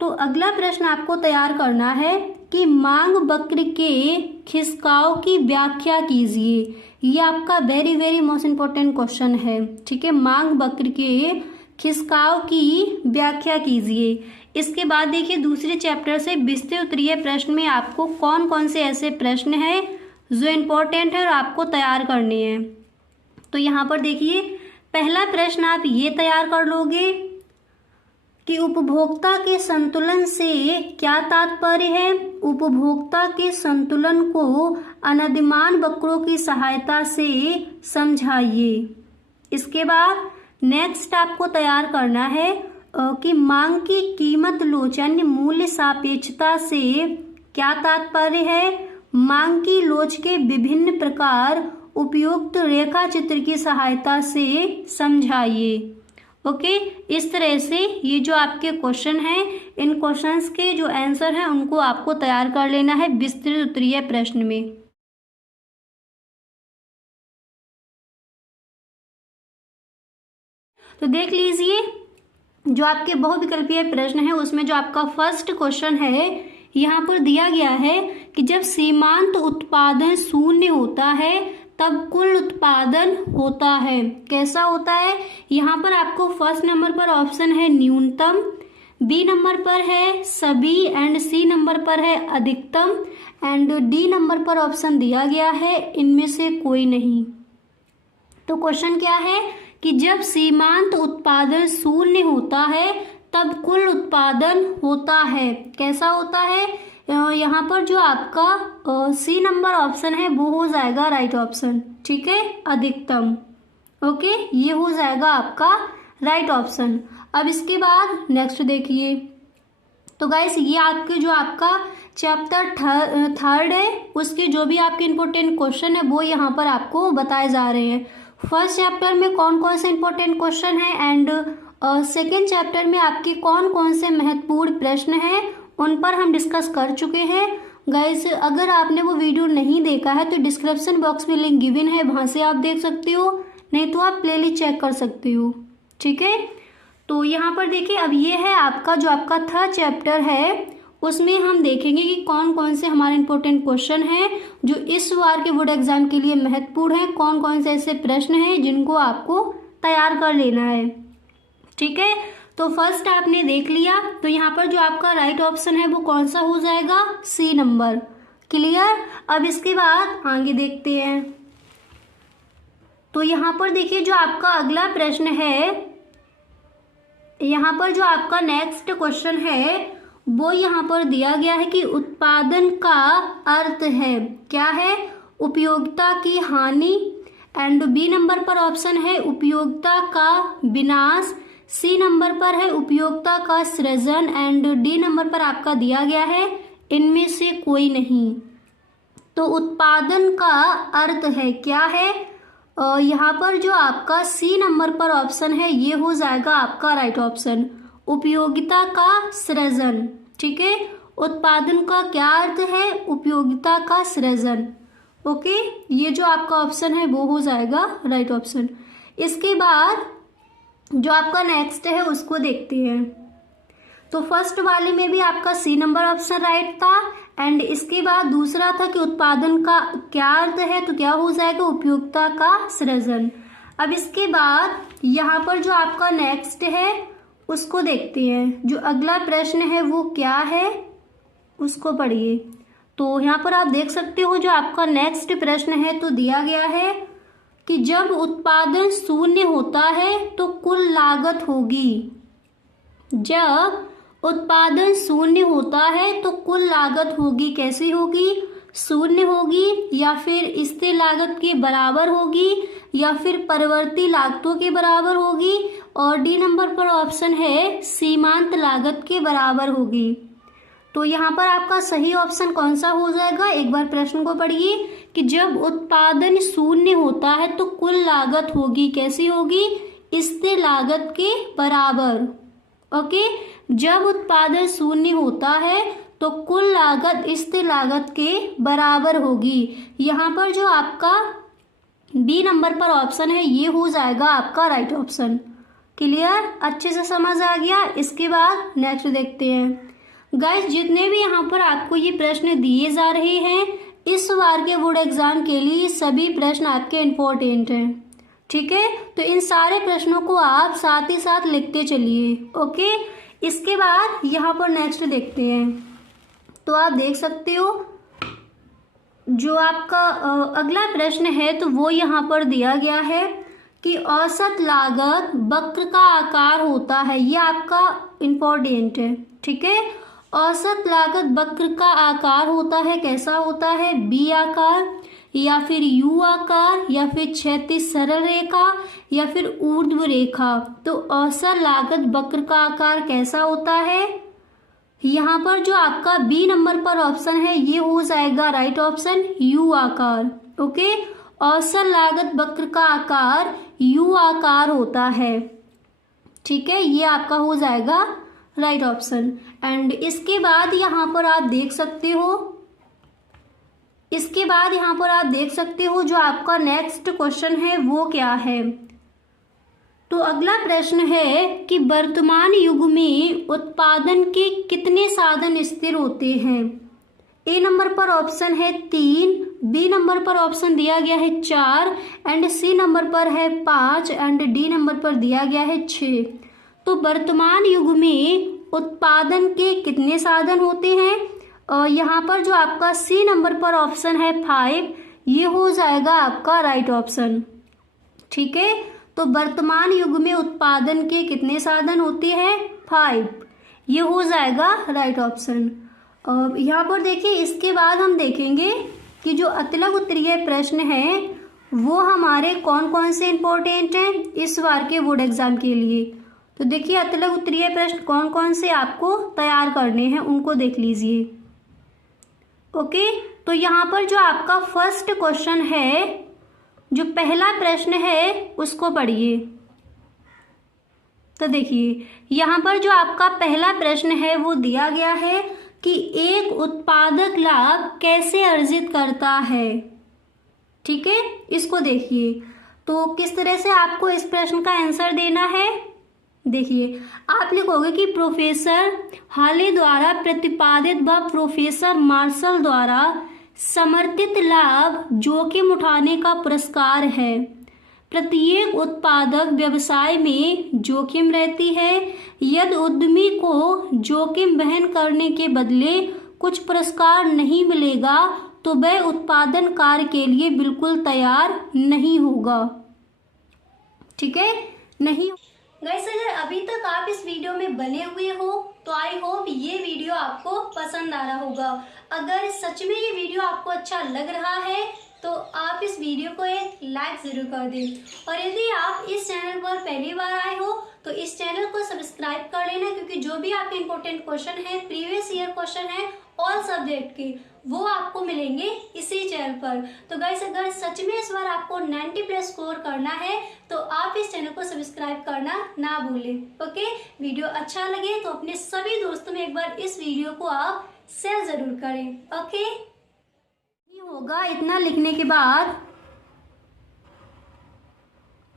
तो अगला प्रश्न आपको तैयार करना है कि मांग वक्र के खिसकाव की व्याख्या कीजिए। ये आपका very very most important question है। ठीक है, मांग वक्र के खिसकाव की व्याख्या कीजिए। इसके बाद देखिए दूसरे चैप्टर से विस्तृत उत्तरीय प्रश्न में आपको कौन कौन से ऐसे प्रश्न हैं जो इम्पोर्टेंट है और आपको तैयार करने हैं। तो यहाँ पर देखिए पहला प्रश्न आप ये तैयार कर लोगे कि उपभोक्ता के संतुलन से क्या तात्पर्य है। उपभोक्ता के संतुलन को अनधिमान वक्रों की सहायता से समझाइए। इसके बाद नेक्स्ट आपको तैयार करना है कि मांग की कीमत लोचन मूल्य सापेक्षता से क्या तात्पर्य है। मांग की लोच के विभिन्न प्रकार उपयुक्त रेखा चित्र की सहायता से समझाइए। ओके, इस तरह से ये जो आपके क्वेश्चन हैं इन क्वेश्चंस के जो आंसर हैं उनको आपको तैयार कर लेना है विस्तृत उत्तरीय प्रश्न में। तो देख लीजिए जो आपके बहुविकल्पीय प्रश्न है उसमें जो आपका फर्स्ट क्वेश्चन है यहाँ पर दिया गया है कि जब सीमांत उत्पादन शून्य होता है तब कुल उत्पादन होता है। कैसा होता है? यहाँ पर आपको फर्स्ट नंबर पर ऑप्शन है न्यूनतम, बी नंबर पर है सभी एंड सी नंबर पर है अधिकतम एंड डी नंबर पर ऑप्शन दिया गया है इनमें से कोई नहीं। तो क्वेश्चन क्या है कि जब सीमांत उत्पादन शून्य होता है तब कुल उत्पादन होता है। कैसा होता है? यहाँ पर जो आपका सी नंबर ऑप्शन है वो हो जाएगा राइट ऑप्शन। ठीक है, अधिकतम। ओके, ये हो जाएगा आपका राइट ऑप्शन। अब इसके बाद नेक्स्ट देखिए। तो गाइस ये आपके जो आपका चैप्टर थर्ड है उसके जो भी आपके इंपॉर्टेंट क्वेश्चन है वो यहाँ पर आपको बताए जा रहे हैं। फर्स्ट चैप्टर में कौन कौन से इंपॉर्टेंट क्वेश्चन है एंड सेकेंड चैप्टर में आपके कौन कौन से महत्वपूर्ण प्रश्न हैं उन पर हम डिस्कस कर चुके हैं। गाइस अगर आपने वो वीडियो नहीं देखा है तो डिस्क्रिप्शन बॉक्स में लिंक गिवन है, वहाँ से आप देख सकते हो, नहीं तो आप प्लेलिस्ट चेक कर सकते हो। ठीक है, तो यहाँ पर देखिए अब ये है आपका जो आपका थर्ड चैप्टर है उसमें हम देखेंगे कि कौन कौन से हमारे इंपॉर्टेंट क्वेश्चन हैं जो इस बार के बोर्ड एग्जाम के लिए महत्वपूर्ण है, कौन कौन से ऐसे प्रश्न हैं जिनको आपको तैयार कर लेना है। ठीक है, तो फर्स्ट आपने देख लिया। तो यहाँ पर जो आपका राइट ऑप्शन है वो कौन सा हो जाएगा? C number. क्लियर? अब इसके बाद आगे देखते हैं। तो यहाँ पर देखिए जो आपका अगला प्रश्न है, यहाँ पर जो आपका नेक्स्ट क्वेश्चन है वो यहाँ पर दिया गया है कि उत्पादन का अर्थ है क्या है? उपयोगिता की हानि एंड बी नंबर पर ऑप्शन है उपयोगिता का विनाश, सी नंबर पर है उपयोगिता का सृजन एंड डी नंबर पर आपका दिया गया है इनमें से कोई नहीं। तो उत्पादन का अर्थ है क्या है? यहाँ पर जो आपका सी नंबर पर ऑप्शन है ये हो जाएगा आपका राइट ऑप्शन, उपयोगिता का सृजन। ठीक है, उत्पादन का क्या अर्थ है? उपयोगिता का सृजन। ओके, ये जो आपका ऑप्शन है वो हो जाएगा राइट ऑप्शन। इसके बाद जो आपका नेक्स्ट है उसको देखते हैं। तो फर्स्ट वाले में भी आपका सी नंबर ऑप्शन राइट था एंड इसके बाद दूसरा था कि उत्पादन का क्या अर्थ है, तो क्या हो जाएगा? उपयोगिता का सृजन। अब इसके बाद यहाँ पर जो आपका नेक्स्ट है उसको देखते हैं। जो अगला प्रश्न है वो क्या है उसको पढ़िए। तो यहाँ पर आप देख सकते हो जो आपका नेक्स्ट प्रश्न है तो दिया गया है कि जब उत्पादन शून्य होता है तो कुल लागत होगी। जब उत्पादन शून्य होता है तो कुल लागत होगी। कैसी होगी? शून्य होगी या फिर स्थिर लागत के बराबर होगी या फिर परिवर्ती लागतों के बराबर होगी और डी नंबर पर ऑप्शन है सीमांत लागत के बराबर होगी। तो यहाँ पर आपका सही ऑप्शन कौन सा हो जाएगा? एक बार प्रश्न को पढ़िए कि जब उत्पादन शून्य होता है तो कुल लागत होगी, कैसी होगी, स्थिर लागत के बराबर। ओके, जब उत्पादन शून्य होता है तो कुल लागत स्थिर लागत के बराबर होगी। यहाँ पर जो आपका बी नंबर पर ऑप्शन है ये हो जाएगा आपका राइट ऑप्शन। क्लियर, अच्छे से समझ आ गया। इसके बाद नेक्स्ट देखते हैं गाइस, जितने भी यहाँ पर आपको ये प्रश्न दिए जा रहे हैं इस बार के बोर्ड एग्जाम के लिए सभी प्रश्न आपके इम्पोर्टेंट हैं, ठीक है। तो इन सारे प्रश्नों को आप साथ ही साथ लिखते चलिए। ओके, इसके बाद यहाँ पर नेक्स्ट देखते हैं। तो आप देख सकते हो जो आपका अगला प्रश्न है तो वो यहाँ पर दिया गया है कि औसत लागत वक्र का आकार होता है। ये आपका इम्पोर्टेंट है, ठीक है। औसत लागत वक्र का आकार होता है, कैसा होता है, बी आकार या फिर यू आकार या फिर क्षैतिज सरल रेखा या फिर ऊर्ध्व रेखा। तो औसत लागत वक्र का आकार कैसा होता है, यहाँ पर जो आपका बी नंबर पर ऑप्शन है ये हो जाएगा राइट ऑप्शन, यू आकार। ओके, औसत लागत वक्र का आकार यू आकार होता है, ठीक है। ये आपका हो जाएगा राइट ऑप्शन। एंड इसके बाद यहाँ पर आप देख सकते हो, इसके बाद यहाँ पर आप देख सकते हो जो आपका नेक्स्ट क्वेश्चन है वो क्या है। तो अगला प्रश्न है कि वर्तमान युग में उत्पादन के कितने साधन स्थिर होते हैं। ए नंबर पर ऑप्शन है 3, बी नंबर पर ऑप्शन दिया गया है 4 एंड सी नंबर पर है 5 एंड डी नंबर पर दिया गया है 6। तो वर्तमान युग में उत्पादन के कितने साधन होते हैं, और यहाँ पर जो आपका सी नंबर पर ऑप्शन है 5, ये हो जाएगा आपका राइट ऑप्शन, ठीक है। तो वर्तमान युग में उत्पादन के कितने साधन होते हैं, 5, ये हो जाएगा राइट ऑप्शन। और यहाँ पर देखिए इसके बाद हम देखेंगे कि जो अतिलक उत्तरीय प्रश्न है वो हमारे कौन कौन से इम्पोर्टेंट हैं इस बार के बोर्ड एग्जाम के लिए। तो देखिए अतिलक उत्तरीय प्रश्न कौन कौन से आपको तैयार करने हैं उनको देख लीजिए। ओके, तो यहाँ पर जो आपका फर्स्ट क्वेश्चन है, जो पहला प्रश्न है उसको पढ़िए। तो देखिए यहाँ पर जो आपका पहला प्रश्न है वो दिया गया है कि एक उत्पादक लाभ कैसे अर्जित करता है, ठीक है। इसको देखिए तो किस तरह से आपको इस प्रश्न का आंसर देना है। देखिए आप लिखोगे कि प्रोफेसर हाले द्वारा प्रतिपादित व प्रोफेसर मार्शल द्वारा समर्थित लाभ जोखिम उठाने का पुरस्कार है। प्रत्येक उत्पादक व्यवसाय में जोखिम रहती है। यदि उद्यमी को जोखिम वहन करने के बदले कुछ पुरस्कार नहीं मिलेगा तो वह उत्पादन कार्य के लिए बिल्कुल तैयार नहीं होगा, ठीक है, नहीं। गाइस अगर अभी तक आप इस वीडियो में बने हुए हो तो आई होप ये वीडियो आपको पसंद आ रहा होगा। अगर सच में ये वीडियो आपको अच्छा लग रहा है तो आप इस वीडियो को एक लाइक जरूर कर दें। और यदि आप इस चैनल पर पहली बार आए हो तो इस चैनल को सब्सक्राइब कर लेना, क्योंकि जो भी आपके इंपॉर्टेंट क्वेश्चन है, प्रीवियस ईयर क्वेश्चन है ऑल सब्जेक्ट के, वो आपको मिलेंगे इसी चैनल पर। तो गाइस अगर सच में इस बार आपको 90+ स्कोर करना है तो आप इस चैनल को सब्सक्राइब करना ना भूलें। ओके, वीडियो अच्छा लगे तो अपने सभी दोस्तों में एक बार इस वीडियो को आप शेयर जरूर करें। ओके, होगा इतना लिखने के बाद,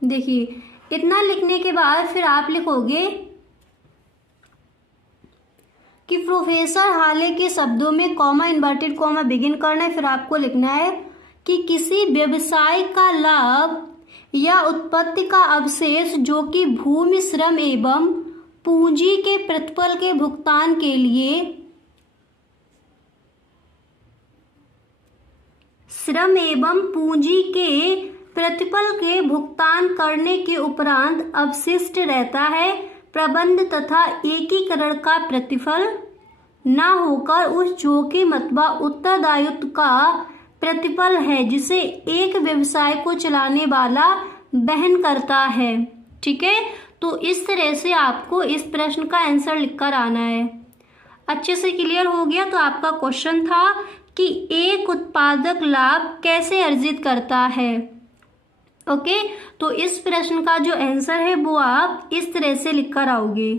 देखिए इतना लिखने के बाद फिर आप लिखोगे कि प्रोफेसर हाले के शब्दों में कॉमा इन्वर्टेड कॉमा बिगिन करना है। फिर आपको लिखना है कि किसी व्यवसाय का लाभ या उत्पत्ति का अवशेष जो कि भूमि श्रम एवं पूंजी के प्रतिफल के भुगतान के लिए श्रम एवं पूंजी के प्रतिफल के भुगतान करने के उपरांत अवशिष्ट रहता है, प्रबंध तथा एकीकरण का प्रतिफल न होकर उस जोखिम अथवा उत्तरदायित्व का प्रतिफल है जिसे एक व्यवसाय को चलाने वाला वहन करता है, ठीक है। तो इस तरह से आपको इस प्रश्न का आंसर लिखकर आना है। अच्छे से क्लियर हो गया। तो आपका क्वेश्चन था कि एक उत्पादक लाभ कैसे अर्जित करता है। ओके, तो इस प्रश्न का जो आंसर है वो आप इस तरह से लिख कर आओगे।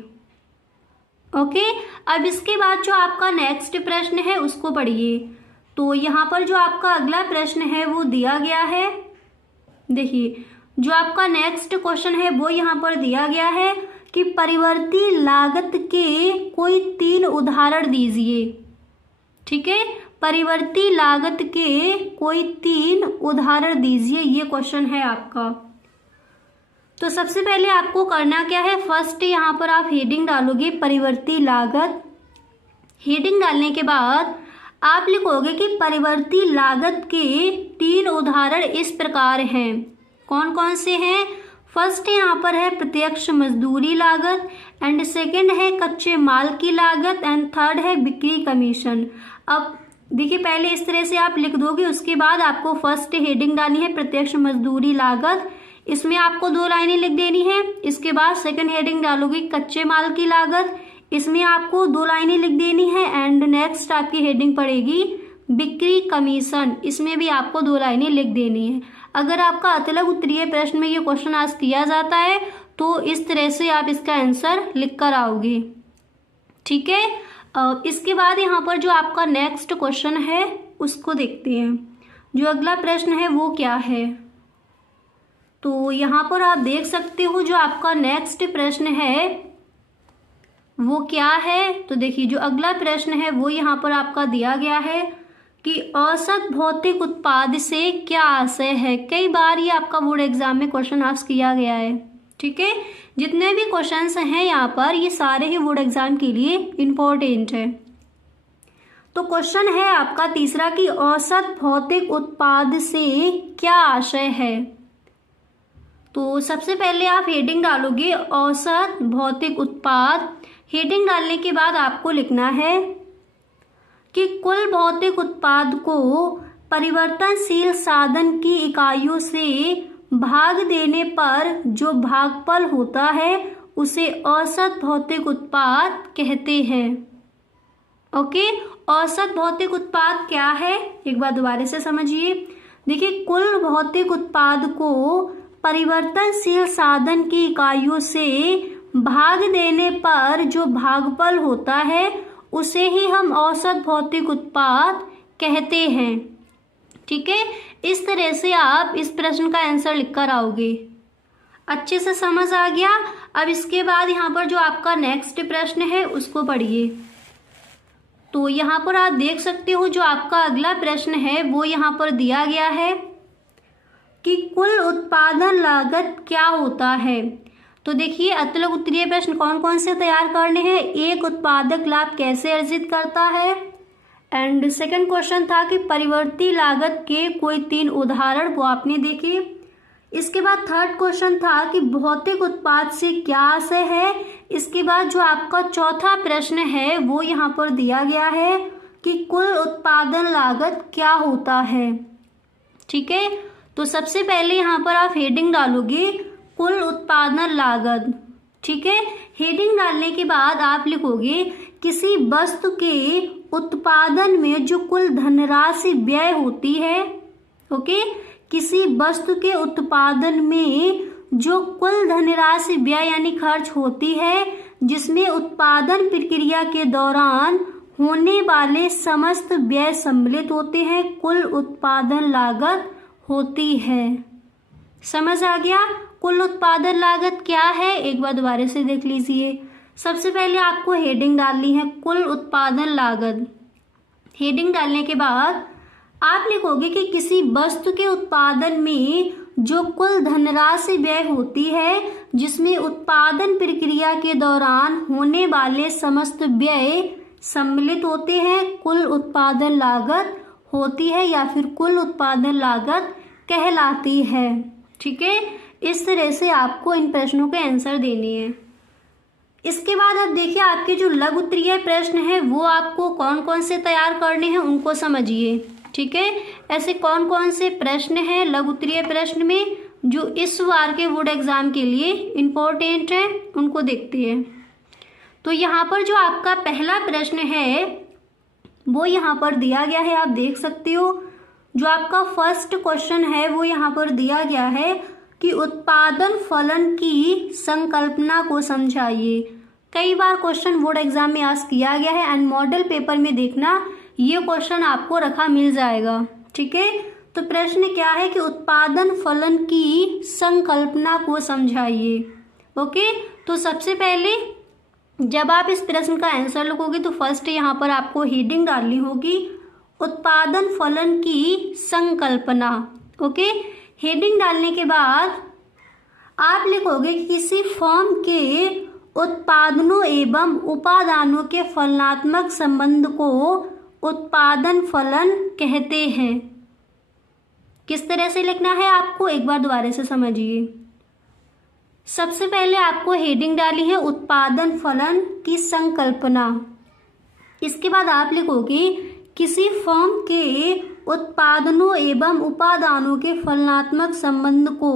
ओके, अब इसके बाद जो आपका नेक्स्ट प्रश्न है उसको पढ़िए। तो यहाँ पर जो आपका अगला प्रश्न है वो दिया गया है। देखिए, जो आपका नेक्स्ट क्वेश्चन है वो यहाँ पर दिया गया है कि परिवर्ती लागत के कोई 3 उदाहरण दीजिए। ठीक है, परिवर्ती लागत के कोई 3 उदाहरण दीजिए, ये क्वेश्चन है आपका। तो सबसे पहले आपको करना क्या है, फर्स्ट यहाँ पर आप हेडिंग डालोगे परिवर्ती लागत। हेडिंग डालने के बाद आप लिखोगे कि परिवर्ती लागत के 3 उदाहरण इस प्रकार हैं। कौन कौन से हैं? फर्स्ट यहाँ पर है प्रत्यक्ष मजदूरी लागत, एंड सेकंड है कच्चे माल की लागत, एंड थर्ड है बिक्री कमीशन। अब देखिए, पहले इस तरह से आप लिख दोगे, उसके बाद आपको फर्स्ट हेडिंग डालनी है प्रत्यक्ष मजदूरी लागत, इसमें आपको 2 लाइनें लिख देनी है। इसके बाद सेकंड हेडिंग डालोगे कच्चे माल की लागत, इसमें आपको 2 लाइनें लिख देनी है। एंड नेक्स्ट आपकी हेडिंग पड़ेगी बिक्री कमीशन, इसमें भी आपको 2 लाइनें लिख देनी है। अगर आपका अतलग उत्तरीय प्रश्न में ये क्वेश्चन आज किया जाता है तो इस तरह से आप इसका आंसर लिख कर आओगे। ठीक है, इसके बाद यहाँ पर जो आपका नेक्स्ट क्वेश्चन है उसको देखते हैं। जो अगला प्रश्न है वो क्या है, तो यहाँ पर आप देख सकते हो जो आपका नेक्स्ट प्रश्न है वो क्या है। तो देखिए, जो अगला प्रश्न है वो यहाँ पर आपका दिया गया है कि औसत भौतिक उत्पाद से क्या आशय है। कई बार ये आपका बोर्ड एग्जाम में क्वेश्चन आस्क किया गया है। ठीक है, जितने भी क्वेश्चंस हैं यहाँ पर ये सारे ही बोर्ड एग्जाम के लिए इम्पोर्टेंट है। तो क्वेश्चन है आपका तीसरा कि औसत भौतिक उत्पाद से क्या आशय है। तो सबसे पहले आप हेडिंग डालोगे औसत भौतिक उत्पाद। हेडिंग डालने के बाद आपको लिखना है कि कुल भौतिक उत्पाद को परिवर्तनशील साधन की इकाइयों से भाग देने पर जो भागफल होता है उसे औसत भौतिक उत्पाद कहते हैं। ओके, औसत भौतिक उत्पाद क्या है, एक बार दोबारा से समझिए। देखिए, कुल भौतिक उत्पाद को परिवर्तनशील साधन की इकाइयों से भाग देने पर जो भागफल होता है उसे ही हम औसत भौतिक उत्पाद कहते हैं। ठीक है, इस तरह से आप इस प्रश्न का आंसर लिख कर आओगे। अच्छे से समझ आ गया। अब इसके बाद यहाँ पर जो आपका नेक्स्ट प्रश्न है उसको पढ़िए। तो यहाँ पर आप देख सकते हो जो आपका अगला प्रश्न है वो यहाँ पर दिया गया है कि कुल उत्पादन लागत क्या होता है। तो देखिए, अतलग उत्तरीय प्रश्न कौन कौन से तैयार करने हैं। एक उत्पादक लाभ कैसे अर्जित करता है, एंड सेकंड क्वेश्चन था कि परिवर्ती लागत के कोई 3 उदाहरण, वो आपने देखे। इसके बाद थर्ड क्वेश्चन था कि भौतिक उत्पाद से क्या आशय है। इसके बाद जो आपका चौथा प्रश्न है वो यहाँ पर दिया गया है कि कुल उत्पादन लागत क्या होता है। ठीक है, तो सबसे पहले यहाँ पर आप हेडिंग डालोगे कुल उत्पादन लागत। ठीक है, हेडिंग डालने के बाद आप लिखोगे किसी वस्तु के उत्पादन में जो कुल धनराशि व्यय होती है। ओके, किसी वस्तु के उत्पादन में जो कुल धनराशि व्यय यानी खर्च होती है जिसमें उत्पादन प्रक्रिया के दौरान होने वाले समस्त व्यय सम्मिलित होते हैं, कुल उत्पादन लागत होती है। समझ आ गया। कुल उत्पादन लागत क्या है, एक बार दोबारा से देख लीजिए। सबसे पहले आपको हेडिंग डालनी है कुल उत्पादन लागत। हेडिंग डालने के बाद आप लिखोगे कि किसी वस्तु के उत्पादन में जो कुल धनराशि व्यय होती है जिसमें उत्पादन प्रक्रिया के दौरान होने वाले समस्त व्यय सम्मिलित होते हैं, कुल उत्पादन लागत होती है या फिर कुल उत्पादन लागत कहलाती है। ठीक है, इस तरह से आपको इन प्रश्नों के आंसर देने हैं। इसके बाद अब देखिए आपके जो लघु उत्तरीय प्रश्न है वो आपको कौन कौन से तैयार करने हैं उनको समझिए। ठीक है, ऐसे कौन कौन से प्रश्न हैं लघु उत्तरीय प्रश्न में जो इस बार के बोर्ड एग्जाम के लिए इम्पोर्टेंट है उनको देखते हैं। तो यहाँ पर जो आपका पहला प्रश्न है वो यहाँ पर दिया गया है, आप देख सकते हो। जो आपका फर्स्ट क्वेश्चन है वो यहाँ पर दिया गया है कि उत्पादन फलन की संकल्पना को समझाइए। कई बार क्वेश्चन बोर्ड एग्जाम में आस्क किया गया है एंड मॉडल पेपर में देखना ये क्वेश्चन आपको रखा मिल जाएगा, ठीक है। तो प्रश्न क्या है कि उत्पादन फलन की संकल्पना को समझाइए। ओके, तो सबसे पहले जब आप इस प्रश्न का आंसर लिखोगे तो फर्स्ट यहाँ पर आपको हेडिंग डालनी होगी, उत्पादन फलन की संकल्पना। ओके, हेडिंग डालने के बाद आप लिखोगे कि किसी फर्म के उत्पादनों एवं उपादानों के फलनात्मक संबंध को उत्पादन फलन कहते हैं। किस तरह से लिखना है आपको एक बार दोबारा से समझिए। सबसे पहले आपको हेडिंग डाली है उत्पादन फलन की संकल्पना। इसके बाद आप लिखोगे किसी फर्म के उत्पादनों एवं उपादानों के फलनात्मक संबंध को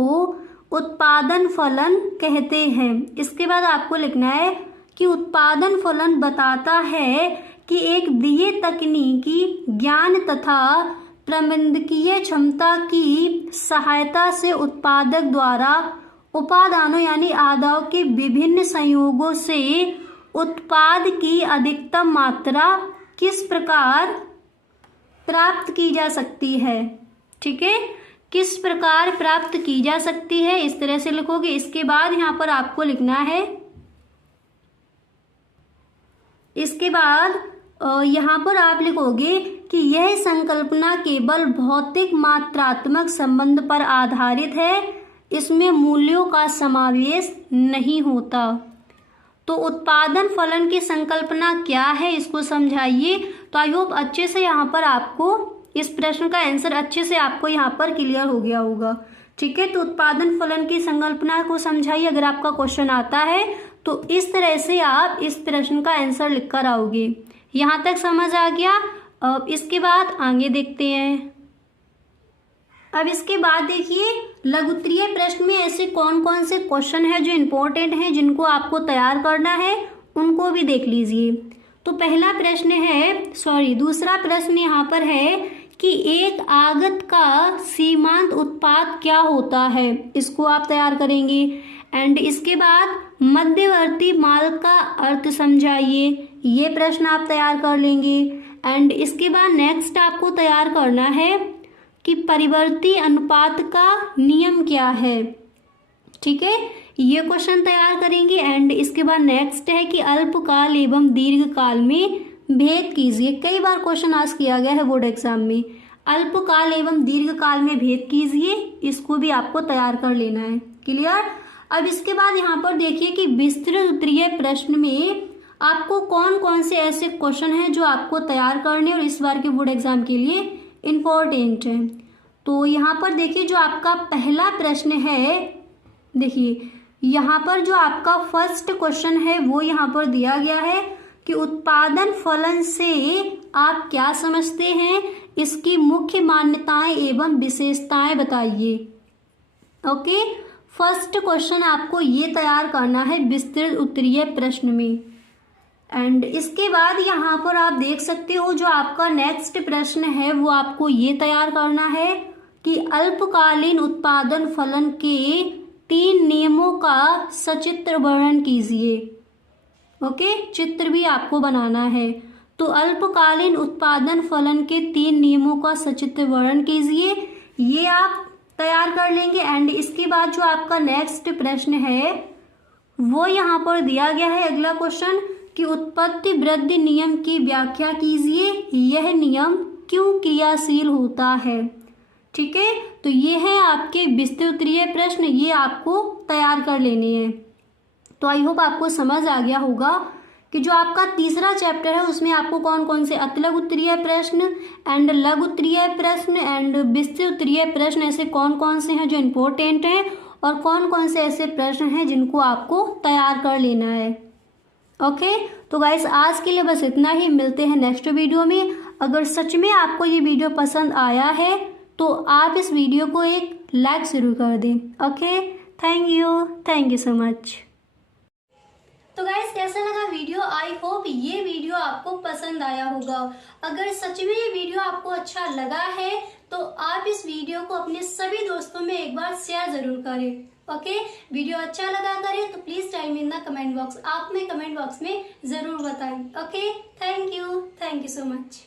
उत्पादन फलन कहते हैं। इसके बाद आपको लिखना है कि उत्पादन फलन बताता है कि एक दिए तकनीकी ज्ञान तथा प्रबंधकीय क्षमता की सहायता से उत्पादक द्वारा उपादानों यानी आदाओं के विभिन्न संयोगों से उत्पाद की अधिकतम मात्रा किस प्रकार प्राप्त की जा सकती है। ठीक है, किस प्रकार प्राप्त की जा सकती है, इस तरह से लिखोगे। इसके बाद यहाँ पर आपको लिखना है, इसके बाद यहाँ पर आप लिखोगे कि यह संकल्पना केवल भौतिक मात्रात्मक संबंध पर आधारित है, इसमें मूल्यों का समावेश नहीं होता। तो उत्पादन फलन की संकल्पना क्या है इसको समझाइए। तो आई होप अच्छे से यहाँ पर आपको इस प्रश्न का आंसर अच्छे से आपको यहाँ पर क्लियर हो गया होगा। ठीक है, तो उत्पादन फलन की संकल्पना को समझाइए। अगर आपका क्वेश्चन आता है तो इस तरह से आप इस प्रश्न का आंसर लिख कर आओगे। यहाँ तक समझ आ गया। अब इसके बाद आगे देखते हैं। अब इसके बाद देखिए लघुत्तरीय प्रश्न में ऐसे कौन कौन से क्वेश्चन है जो इम्पोर्टेंट हैं, जिनको आपको तैयार करना है, उनको भी देख लीजिए। तो पहला प्रश्न है, दूसरा प्रश्न यहाँ पर है कि एक आगत का सीमांत उत्पाद क्या होता है, इसको आप तैयार करेंगे। एंड इसके बाद मध्यवर्ती माल का अर्थ समझाइए, ये प्रश्न आप तैयार कर लेंगे। एंड इसके बाद नेक्स्ट आपको तैयार करना है कि परिवर्ती अनुपात का नियम क्या है। ठीक है, ये क्वेश्चन तैयार करेंगे। एंड इसके बाद नेक्स्ट है कि अल्पकाल एवं दीर्घकाल में भेद कीजिए। कई बार क्वेश्चन आस्क किया गया है बोर्ड एग्जाम में, अल्पकाल एवं दीर्घकाल में भेद कीजिए, इसको भी आपको तैयार कर लेना है। क्लियर। अब इसके बाद यहाँ पर देखिए कि विस्तृत उत्तरीय प्रश्न में आपको कौन कौन से ऐसे क्वेश्चन हैं जो आपको तैयार करने और इस बार के बोर्ड एग्जाम के लिए इम्पोर्टेंट है। तो यहाँ पर देखिए जो आपका पहला प्रश्न है, देखिए यहाँ पर जो आपका फर्स्ट क्वेश्चन है वो यहाँ पर दिया गया है कि उत्पादन फलन से आप क्या समझते हैं, इसकी मुख्य मान्यताएं एवं विशेषताएं बताइए। ओके, फर्स्ट क्वेश्चन आपको ये तैयार करना है विस्तृत उत्तरीय प्रश्न में। एंड इसके बाद यहाँ पर आप देख सकते हो जो आपका नेक्स्ट प्रश्न है वो आपको ये तैयार करना है कि अल्पकालीन उत्पादन फलन के 3 नियमों का सचित्र वर्णन कीजिए। ओके, चित्र भी आपको बनाना है। तो अल्पकालीन उत्पादन फलन के 3 नियमों का सचित्र वर्णन कीजिए, ये आप तैयार कर लेंगे। एंड इसके बाद जो आपका नेक्स्ट प्रश्न है वो यहाँ पर दिया गया है अगला क्वेश्चन कि उत्पत्ति वृद्धि नियम की व्याख्या कीजिए, यह नियम क्यों क्रियाशील होता है। ठीक है, तो ये है आपके विस्तृत उत्तरीय प्रश्न, ये आपको तैयार कर लेने हैं। तो आई होप आपको समझ आ गया होगा कि जो आपका तीसरा चैप्टर है उसमें आपको कौन कौन से अतिलघु उत्तरीय प्रश्न एंड लघु उत्तरीय प्रश्न एंड विस्तृत उत्तरीय प्रश्न ऐसे कौन कौन से हैं जो इम्पोर्टेंट हैं और कौन कौन से ऐसे प्रश्न हैं जिनको आपको तैयार कर लेना है। ओके, तो गाइस आज के लिए बस इतना ही, मिलते हैं नेक्स्ट वीडियो में। अगर सच में आपको ये वीडियो पसंद आया है तो आप इस वीडियो को एक लाइक जरूर कर दें। Okay, thank you so much. तो गाइस कैसा लगा वीडियो वीडियो। आई होप ये वीडियो आपको पसंद आया होगा। अगर सच में ये वीडियो आपको अच्छा लगा है तो आप इस वीडियो को अपने सभी दोस्तों में एक बार शेयर जरूर करें। ओके, वीडियो अच्छा लगा करे तो please time in the comment box, आप में कमेंट बॉक्स में जरूर बताएं। Okay, thank you so much.